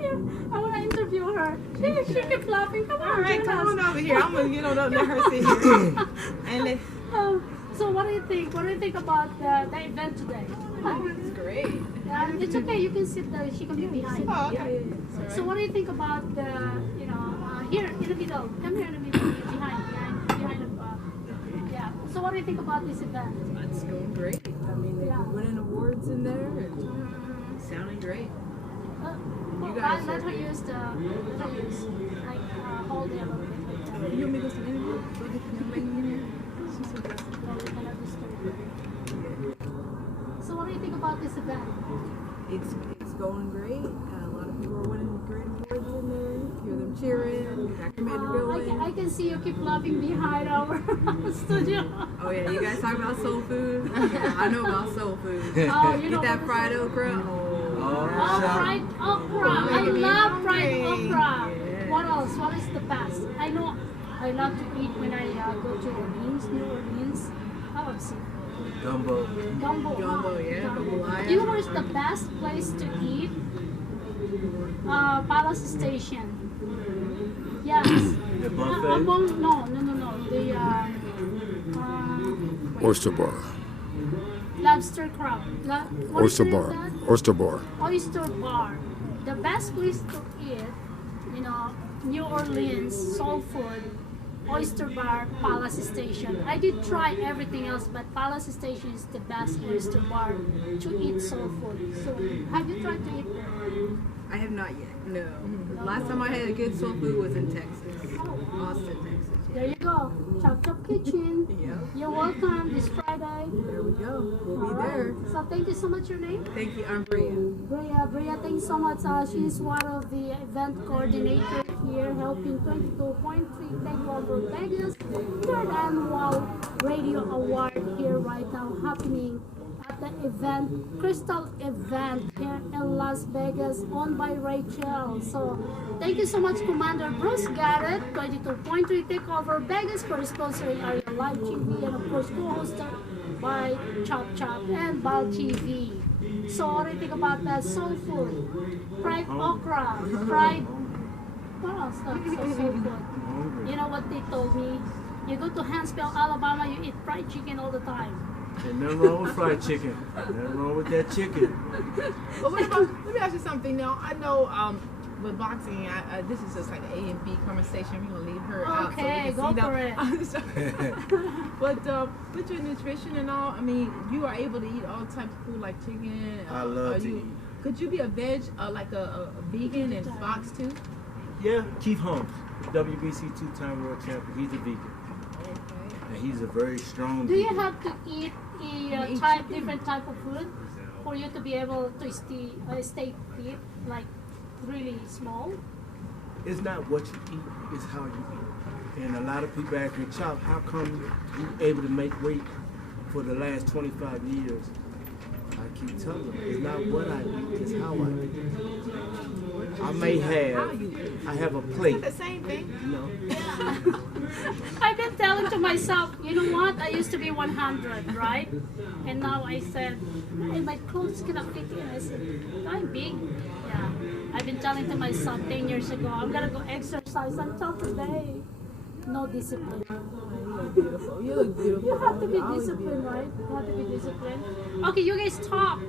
I want to interview her. She keeps laughing. Come on, All right, join come us. on over here. I'm gonna, don't let her sit here. And let, So what do you think? What do you think about the event today? it's great. It's okay. You can sit there. She can be behind. Oh, okay. So what do you think about the, here in the middle? Come here in the middle, behind the, yeah. So what do you think about this event? It's going great. I mean, they're winning awards in there and sounding great. Well, guys let are- her use like, hold it a little bit. Like that. You want me to go to the interview? Go get the young lady in here? So what do you think about this event? It's going great. A lot of people are winning great awards in there. Hear them cheering. Got Commander going. I can see you keep laughing behind our studio. Oh yeah, you guys talk about soul food? Yeah, I know about soul food. Oh, you know Get that what fried is- okra. Oh, fried okra. I love fried okra. What else? What is the best? I know I love to eat when I go to Orleans, New Orleans. I love seafood. Gumbo. Gumbo. Gumbo, yeah, jambalaya. You know where's the best place to eat? Palace Station. Yes. The buffet. No. The Oyster bar. lobster crab. What Oyster is bar. that? Oyster bar. Oyster bar. The best place to eat, New Orleans, soul food, oyster bar, Palace Station. I did try everything else, but Palace Station is the best oyster bar to eat soul food. So, have you tried to eat there? I have not yet. No. Last time I had a good soul food was in Texas. Austin, Texas. There you go. Chop Chop Kitchen. Yeah. You're welcome this Friday. There we go. We'll be Alright. there. So thank you so much. Your name? Thank you. I'm Bria. Bria, thanks so much. She's one of the event coordinator here, helping 22.3 take over Vegas third annual radio award here right now happening at the event, Crystal event here in Las Vegas, owned by Rachel. So thank you so much, Commander Bruce Garrett, 22.3 Takeover Vegas, for sponsoring ARIEL Live TV, and of course co-hosted by Chop Chop and Bal TV. So what do you think about that soul food? Fried okra, fried, what else? That's so soul food. You know what they told me? You go to Huntsville, Alabama, you eat fried chicken all the time. There's nothing wrong with fried chicken. Nothing wrong with that chicken. Well, what about, let me ask you something now. I know with boxing, this is just like an A and B conversation. We're gonna leave her out. Okay, so we go can see for it. But with your nutrition and all, I mean, you are able to eat all types of food like chicken. I love to eat. Could you be a veg, like a vegan and box too? Yeah, Keith Holmes, WBC two-time world champion. He's a vegan. And he's a very strong Do you vegan. have to eat different type of food for you to be able to stay fit, like really small? It's not what you eat, it's how you eat. And a lot of people ask me, Chop, how come you able to make weight for the last 25 years? I keep telling them, it's not what I eat, it's how I eat. I have a plate, The same thing. you know. I've been telling to myself, you know what? I used to be 100, right? And now I said, my clothes cannot fit in. I said, I'm big. Yeah. I've been telling to myself 10 years ago, I'm gonna go exercise until today. No discipline. Beautiful. You look beautiful. You have to be disciplined, right? You have to be disciplined. Okay, you guys talk.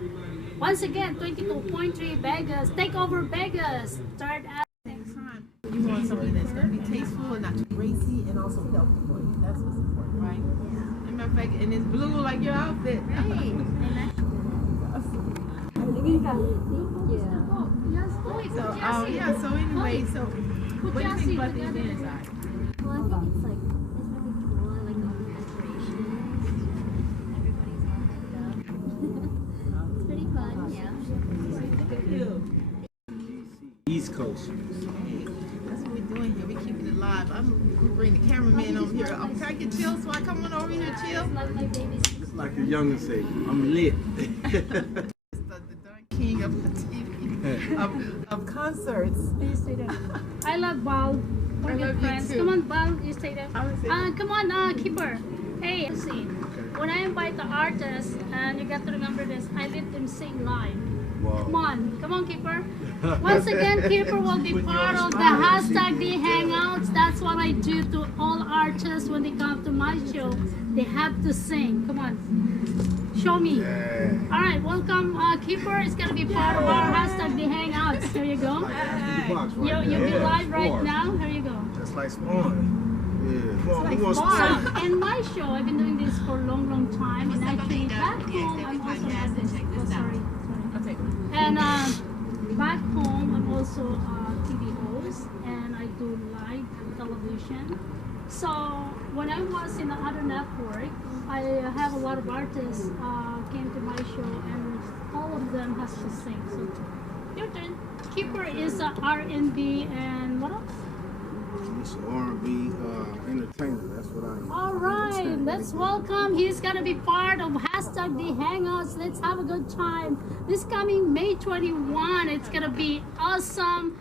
Once again, 22.3 Vegas. Take over Vegas. Third Next time, you want something that's going to be tasteful and not too racy and also healthy for you. That's what's important, right? Yeah. As a matter of fact, and it's blue like your outfit. Hey. So anyway, so what do you think about the event side? Well, I think it's really cool. I like all the decorations. Everybody's all hyped up. It's pretty fun, yeah. East Coast. That's what we're doing here. We're keeping it live. I'm bring the cameraman over here. Can I get chill so I come on over here chill? like my babies. It's like the youngest say, I'm lit. The darn king of the TV, of concerts. You stay there. I love Bal. We're I love good you friends. too. Come on, Bal. You stay there. I wanna say- Come on, Keeper. Hey, see. When I invite the artists, and you got to remember this, I let them sing live. Come on, Keeper. Once again, Keeper will be part of the hashtag the Hangouts. That's what I do to all artists when they come to my show. They have to sing. Come on, show me. All right, welcome, Keeper. It's gonna be part of our hashtag the Hangouts. Here you go. You'll be live right now. Here you go. That's like Spawn. So, in my show, I've been doing this for a long time, and actually back home, I'm also an artist. Oh, sorry. And back home, I'm also a TV host, and I do live television. So when I was in the other network, I have a lot of artists came to my show, and all of them has to sing. So your turn. Keeper is R&B, and what else? It's R&B entertainer. That's what I am. All right, let's welcome. He's gonna be part of hashtag the Hangouts. Let's have a good time. This coming May 21, it's gonna be awesome.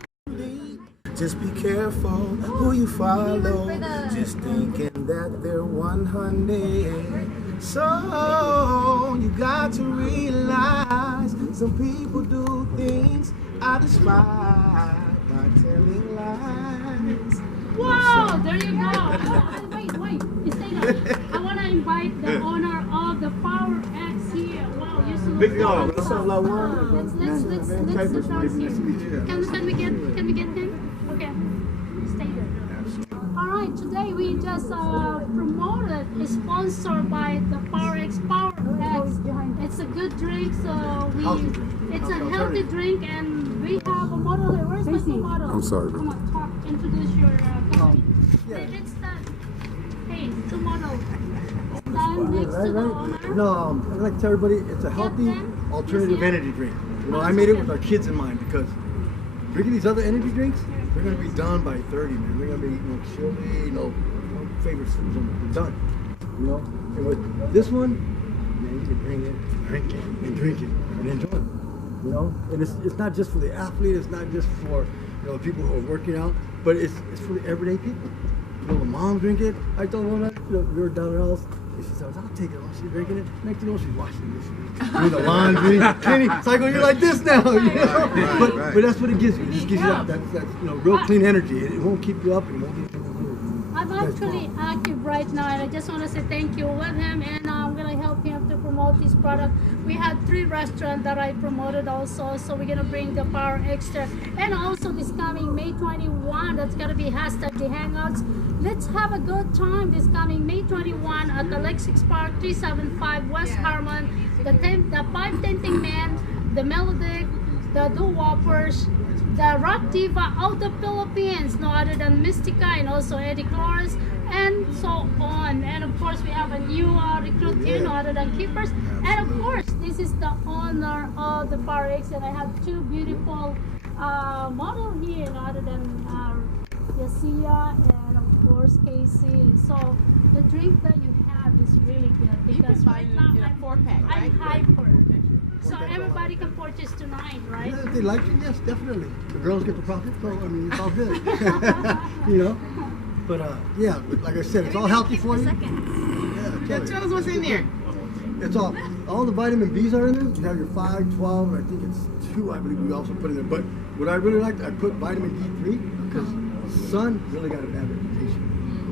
Just be careful who you follow. Just thinking that they're 100. So you got to realize some people do things I despise by telling lies. Wow, there you go. Wait, stay there. I want to invite the owner of the Power X here. Wow, you're so Big dog. Let's have like one. Let's sit down here. Can we get him? Okay, stay there. All right, today we just promoted, is sponsored by the Power X. Power X. It's a good drink, so it's a healthy drink, and we have a model here. Where's my model? I'm sorry, bro. Come on, talk. Introduce your company. Let's stand. Hey, two models. Stand next to the owner. No, I'd like to tell everybody it's a healthy alternative energy drink. You know, I made it with our kids in mind because drinking these other energy drinks, they're gonna be done by 30, man. They're gonna be, chili, no favorite foods, they're done. You know, and with this one, man, you can drink it, and enjoy it. You know, and it's not just for the athlete, it's not just for the people who are working out, but it's for the everyday people. You know, the mom drink it. I told her, we were down at her house. And she said, I'll take it. She's drinking it. Next thing you know, she's washing this. Doing the laundry. Kenny, it's like, you're like this now. You know? But that's what it gives you. It just gives you that real clean energy. It won't keep you up and it won't get you. I'm actually active right now, and I just want to say thank you with him, and I'm going to help him to promote his product. We had 3 restaurants that I promoted also, so we're going to bring the Power Extra. And also this coming May 21, that's going to be hashtag the Hangouts. Let's have a good time this coming May 21 at the Lexix Park, 375 West Harmon, the 5 Tenting Men, the Melodic, the Doo-Woppers, the rock diva of the Philippines, no other than Mystica, and also Eddie Flores, and so on. And of course, we have a new recruit here, no other than Keepers. And of course, this is the owner of the Power X, and I have 2 beautiful models here, no other than Yasia and of course Casey. So the drink that you have is really good because right now I'm hyper. So everybody can purchase tonight, right? Yeah, if they like it, yes, definitely. The girls get the profit, so I mean, it's all good. You know? But yeah, like I said, it's all healthy for you. Yeah, Tell us what's in there. It's all the vitamin B's are in there. You have your 5, 12, I think it's 2, I believe we also put in there. But what I really liked, I put vitamin D3 because the sun really got a bad reputation.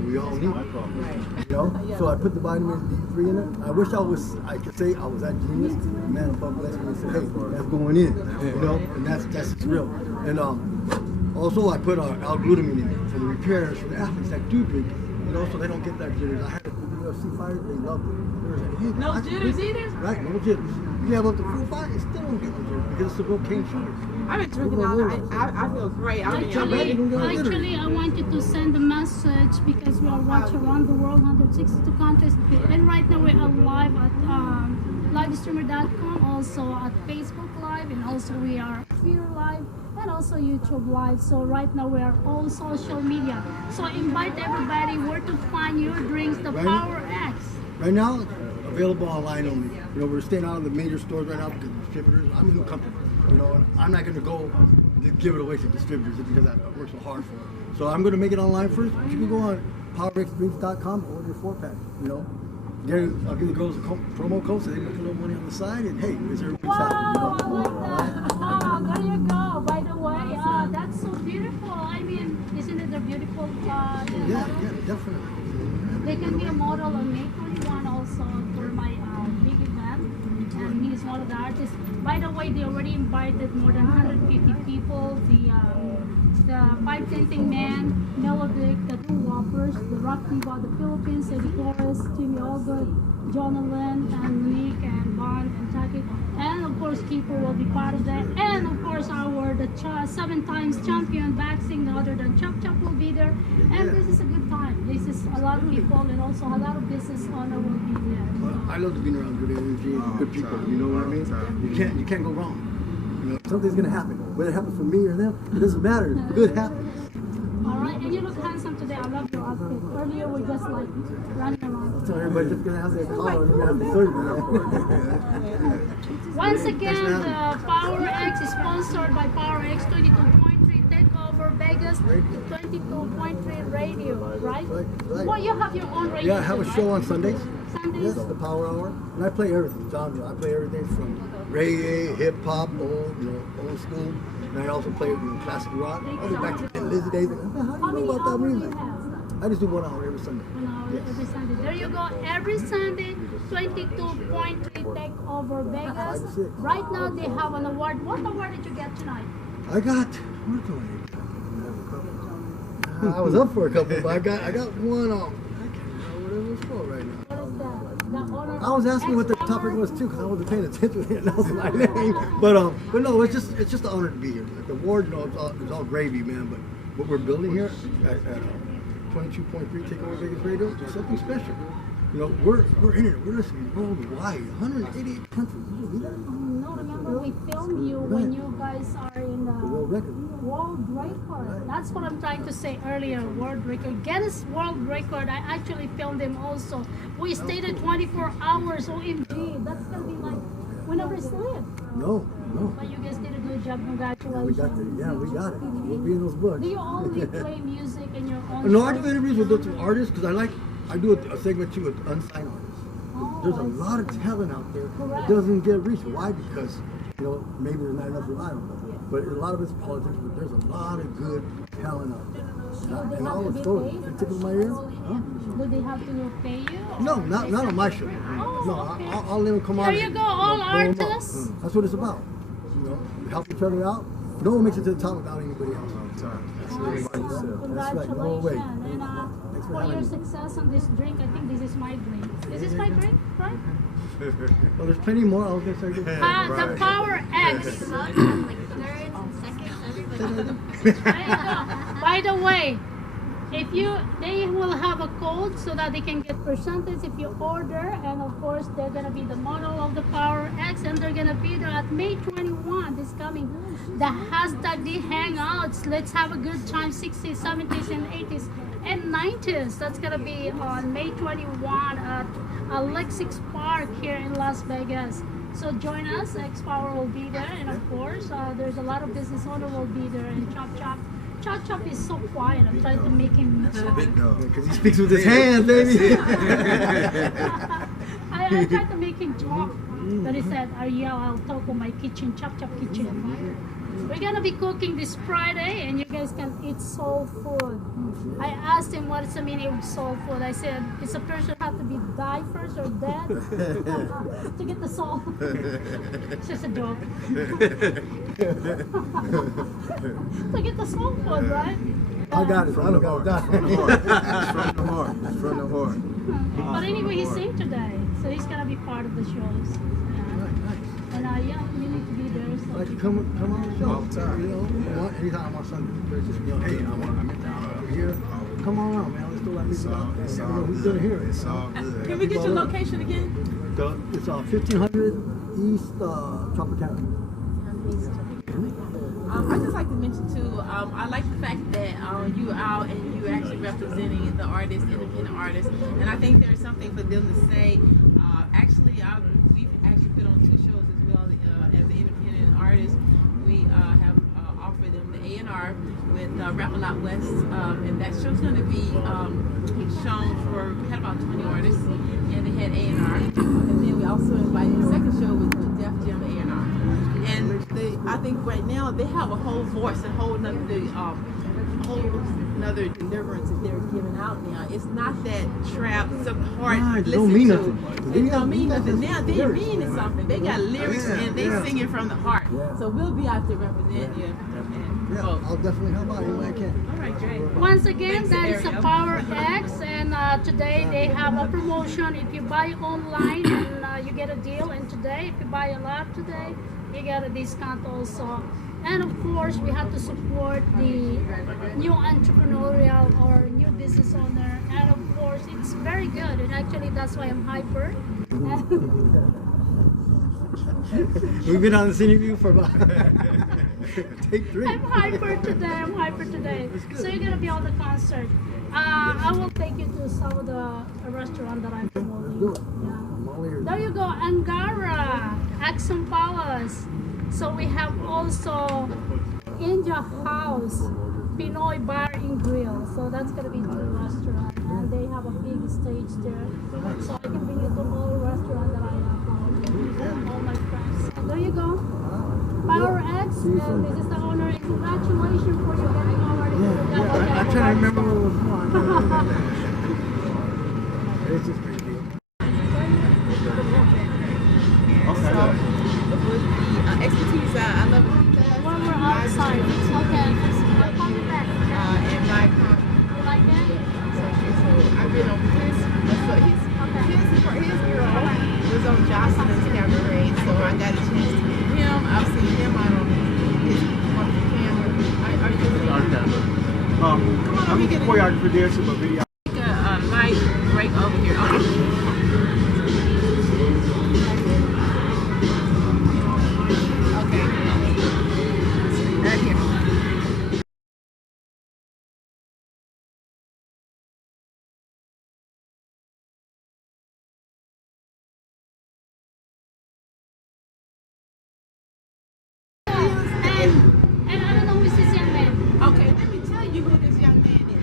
We all need it, you know. So I put the vitamin D3 in it. I wish I could say I was that genius. Man, above blessed me and said, hey, that's going in, you know, and that's real. And also I put L-glutamine in it for the repairs for the athletes that do drink it, you know, so they don't get that jitters. I had a UFC fighter, they love it. No jitters either? Right, no jitters. You have up to 4 fight, it still don't get no jitters because it's the real cane sugar. I've been drinking all night. I feel great. Actually, I wanted to send a message because we are watching around the world, 162 countries, and right now we are live at livestreamer.com, also at Facebook Live, and also we are Twitter Live, and also YouTube Live. So right now we are all social media. So invite everybody where to find your drinks, the Power X. Right now, it's available online only. You know, we're staying out of the major stores right now because of distributors. I'm a new company. You know, I'm not going to go and just give it away to distributors because I work so hard for it. So I'm going to make it online first. You can go on powerxdrinks.com, order your 4-pack, you know. I'll give the girls a promo code so they make a little money on the side, and hey, it's everybody's Wow, happy. I like that. Oh, there you go. By the way, that's so beautiful. I mean, isn't it a beautiful? Yeah, definitely. They can be a model on May 21 also for my big event, and he's one of the artists. By the way, they already invited more than 150 people. The pipe tinting man, Melodic, the two Whoppers, the Rock Diva of the Philippines, Eddie Torres, Jimmy Allgood, Jonathan, and Monique, and Bond, and Taki. And of course, Keeper will be part of that. And of course, the 7 times champion boxing, other than Chop Chop, will be there. And this is a good time. This is a lot of people, and also a lot of business owner will be there. Well, I love to be around good energy and good people. You know what I mean? You can't go wrong. You know, something's gonna happen. Whether it happens for me or them, it doesn't matter. Good happens. All right, and you look handsome today. I love your outfit. Earlier, we just like running around. So everybody's just gonna have their collar and they're gonna have the surgery. Once again, the Power X is sponsored by Power X 22.3 Takeover Vegas 22.3 Radio, right? Right. Well, you have your own radio. Yeah, I have a show on Sundays. Sundays. Yes, the Power Hour, and I play everything genre. I play everything from reggae, hip hop, old school, and I also play classic rock. I go back to Lizzie Days. How do you know about that music? I just do 1 hour every Sunday. 1 hour every Sunday. There you go. Every Sunday, 22.3 Takeover Vegas. Right now, they have an award. What award did you get tonight? I got. What do I was up for a couple, but I got one on. I can't remember what it was for right now. What is that? The honor I was asking what the topic was too, because I wasn't paying attention to it. That was my name. But no, it's just an honor to be here. The award, it's all gravy, man. But what we're building here at 22.3 Takeover Vegas Radio is something special. You know, we're in it. We're listening worldwide, 188 countries. You believe that? No, remember we filmed you when you guys are in the world record. World record. That's what I'm trying to say earlier. World record. Guinness World Record. I actually filmed him also. We stayed at 24 hours. OMG. That's gonna be like we never sleep. No. But you guys did a good job. Congratulations. We got it. We'll be in those books. Do you only play music in your own? No, I do interviews with different artists because I do a segment too with unsigned artists. There's a lot of talent out there that doesn't get reached. Why? Because maybe there's not enough. I don't know. But a lot of it's politics. But there's a lot of good talent out there. And all the stories, it tickles my ears. Huh? Do they have to pay you? No, not on my show. Okay. I'll let them come out. There you go, all artists. That's what it's about. Help each other out. No one makes it to the top without anybody else. That's right, no way. And for your success on this drink, I think this is my drink. This is my drink, right? Well, there's plenty more. I was going to say this. The Power X. By the way, they will have a code so that they can get percentage if you order, and of course they're gonna be the model of the Power X, and they're gonna be there at May 21 this coming. The hashtag the Hangouts. Let's have a good time. 60s, 70s, and 80s, and 90s. That's gonna be on May 21 at Alexis Park here in Las Vegas. So join us. X Power will be there, and of course there's a lot of business owner will be there, and Chop Chop. Chop Chop is so quiet. I'm trying to make him talk. Because he speaks with his hands, baby. I tried to make him talk, but he said, Ariel, I'll talk on my kitchen, Chop Chop kitchen. We're gonna be cooking this Friday, and you guys can eat soul food. I asked him what is the meaning of soul food. I said, it's a person have to be die first or dead to get the soul. It's just a joke. To get the soul food, right? I got it. I don't got that. It's from the heart. But anyway, he's singing today, so he's gonna be part of the shows. And yeah, you need to be there. So. Like you come on the show. All the time. Anytime I'm on Sunday, hey, I'm in town over here. Come on around, man. Let's do like music out there. Who's gonna hear it? It's all good. Can we get your location again? It's 1500 East Tropicana. I'd just like to mention too, I like the fact that you out and you actually representing the artists, independent artists, and I think there's something for them to say. We've actually put on 2 shows as well as the independent artists. We have offered them the A&R with Rap-A-Lot West, and that show's going to be shown for, we had about 20 artists, and they had A&R. And then we also invited the second show was with Def Jam A&R. And I think right now they have a whole voice, a whole another deliverance that they're giving out now. It's not that trap, some hard. It don't mean nothing. It don't mean nothing. Now they mean something. They got lyrics and they sing it from the heart. So we'll be out there representing you. I'll definitely help out any way I can. All right, great. Once again, that is a Power X, and today they have a promotion. If you buy online, and you get a deal, and today, if you buy a lot today, you get a discount also. And of course, we have to support the new entrepreneurial or new business owner. And of course, it's very good. And actually, that's why I'm hyper. We've been on this interview for about take 3. I'm hyper today. So you're gonna be on the concert. I will take you to some of the restaurant that I'm promoting. Yeah. There you go, Angara, Axum Palace. So we have also India House, Pinoy Bar and Grill. So that's gonna be 2 restaurants, and they have a big stage there. So I can bring you to all restaurants that I have, all my friends. So there you go. Power X, and this is the owner, and congratulations for you getting already. I'm trying to remember what was on. It's just pretty cool. Okay. So, with the expertise, I love it. When we're outside, okay. I'll call you back. And my You like it? I've been on his girl was on Jocelyn's cabaret, so I got a chance to meet him. I've seen him out on his camera. Are you I'm a choreographer there, so my video. Light break over here. And I don't know who's this young man. Okay, let me tell you who this young man is.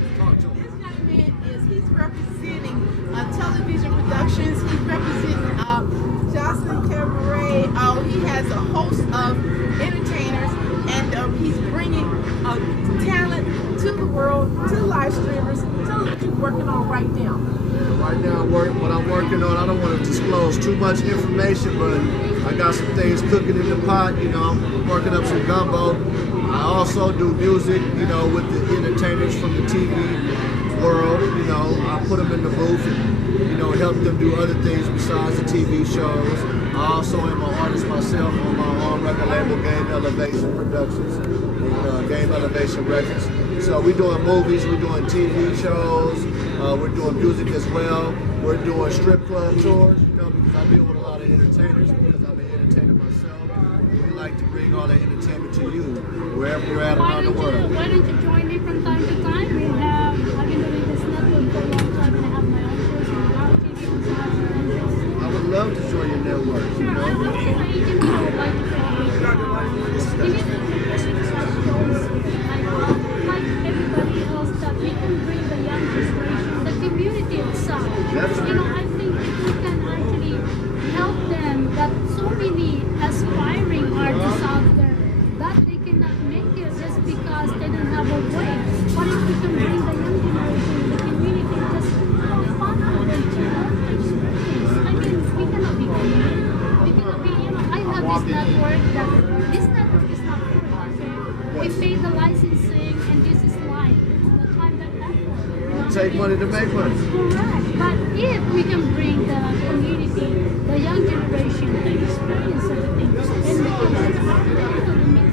This young man he's representing television productions. He's representing Jocelyn Cabaret. He has a host of entertainers, and he's bringing talent to the world, to the live streamers. Tell them what you're working on right now. Right now, what I'm working on, I don't want to disclose too much information, but I got some things cooking in the pot. You know, I'm working up some gumbo. I also do music, you know, with the entertainers from the TV world. You know, I put them in the booth and, you know, help them do other things besides the TV shows. I also am an artist myself on my own record label, Game Elevation Productions, Game Elevation Records. So we're doing movies, we're doing TV shows, we're doing music as well. We're doing strip club tours, you know, because I deal with a lot of entertainers, because I'm an entertainer myself. We like to bring all the entertainment to you, wherever you're at around the world. Why don't you join me from time to time? I've been doing this network for a long time, and I have my own shows on TV. I would love to join your network. Sure, I have an agent who would like to like everybody else, that we can bring the young generation, the community itself. You know, I think if we can actually help them, that so many aspiring artists out there, that they cannot make it just because they don't have a way. What if we can bring the young generation, the community, just have fun with them to learn the experience? I mean, we cannot be good. We cannot be, you know, I have this network this network is not for us. We pay the licensing, and this is live. The time that happens. Take money to make money. Correct. But if we can bring the community, the young generation, to experience everything, and we can make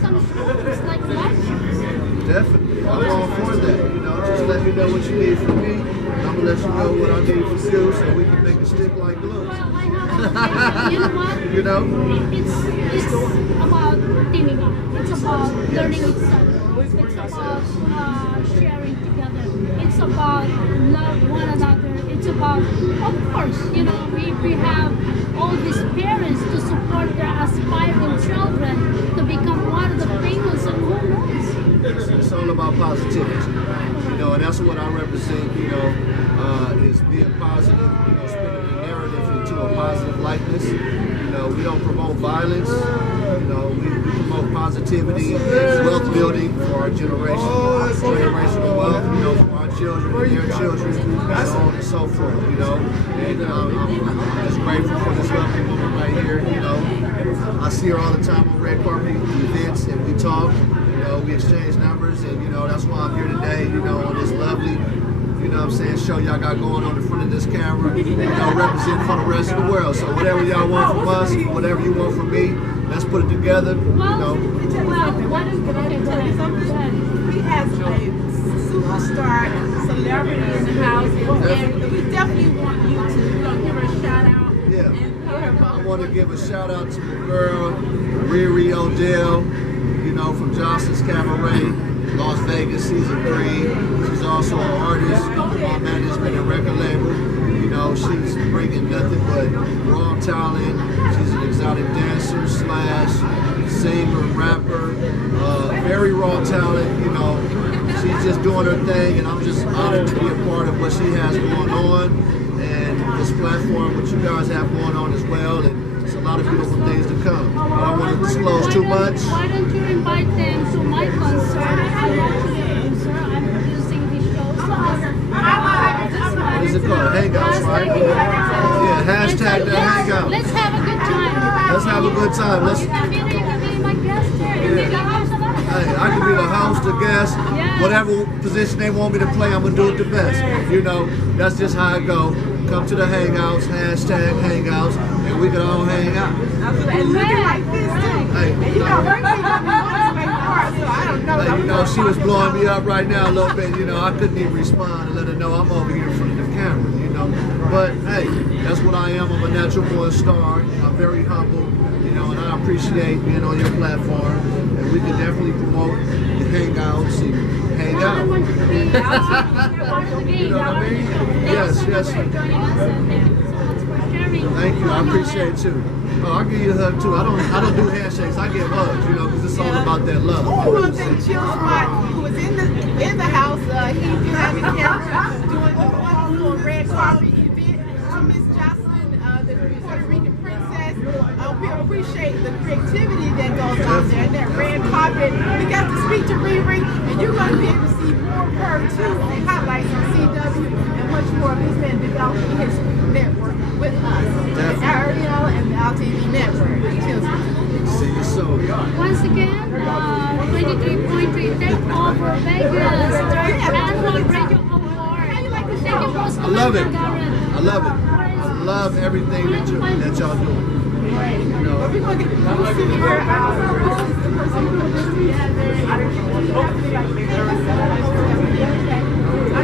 some shows like live shows. Definitely. I'm all for that. You know, just let me know what you need from me. I'm gonna let you know what I need from you, so we can make it stick like glue. Well, I have you know what? You know? It's about teaming up. It's about learning each other. It's about sharing together. It's about love one another. It's about, of course, you know, we have all these parents to support their aspiring children to become one of the famous, and who knows? It's all about positivity. You know, and that's what I represent, you know, is being positive, you know, spending You know, we don't promote violence. You know, we promote positivity and wealth building for our generation, generational wealth, you know, for our children and their children, and so on and so forth, you know. And I'm just grateful for this lovely woman right here, you know. I see her all the time on red carpet events, and we talk, you know, we exchange numbers, and, you know, that's why I'm here today, you know, on this lovely, you know what I'm saying, show y'all got going on the front of this camera, you know, represent for the rest of the world. So whatever y'all want from us, whatever you want from me, let's put it together, you know. He has a superstar celebrity in the house, and we definitely want you to give her a shout out. Yeah, I want to give a shout out to my girl, Riri Odell, you know, from Johnson's Cabaret, Las Vegas, season 3. She's also an artist, on management and record label. You know, she's bringing nothing but raw talent. She's an exotic dancer / singer, rapper, very raw talent, you know. She's just doing her thing, and I'm just honored to be a part of what she has going on, and this platform, what you guys have going on as well, and it's a lot of beautiful things to come. I don't want to disclose too much. Why don't you invite them to my concert? I'm producing this show. What is it called? Hangouts, right? Yeah, hashtag that hangout. Let's have a good time. Let's have a good time. Let's. You can be my guest here. Hey, I can be the host, the guest, whatever position they want me to play, I'm gonna do it the best. You know, that's just how it go. Come to the hangouts, hashtag hangouts, and we can all hang out. And looking like this too. Hey. And you know, her people want to make part, so I don't know. Hey, you know, she was blowing me up right now a little bit. You know, I couldn't even respond and let her know I'm over here in front of the camera. You know, but hey, that's what I am. I'm a natural born star. I'm very humble. You know, and I appreciate being on your platform, and we can definitely promote the hangouts and hang out. You know what I mean? Yes, yes. Thank you. I appreciate it too. Oh, I'll give you a hug too. I don't do handshakes. I give hugs, you know, because it's all about that love. Who was in Chill Spot, who was in the house, he's behind the camera doing the little red carpet event to Miss Jocelyn, the Puerto Rican princess. We appreciate the creativity that goes on there, that red carpet. We got to speak to Riri, and you're going to be able to see more of her too, and highlights on CW and much more of his man developing his network with us, the ARIEL and the LTV network. See you soon. Once again, 23.3 take over Vegas, third annual radio award. Thank you, Rose. I love it. I love it. I love everything that y'all doing. You know. We're going to get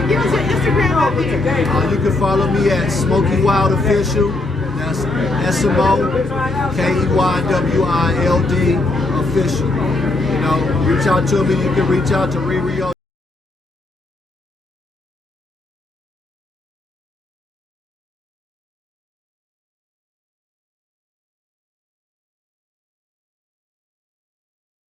give us your Instagram over here. You can follow me at Smokey Wild Official. That's SMOKEYWILD Official. You know, reach out to me. You can reach out to Riri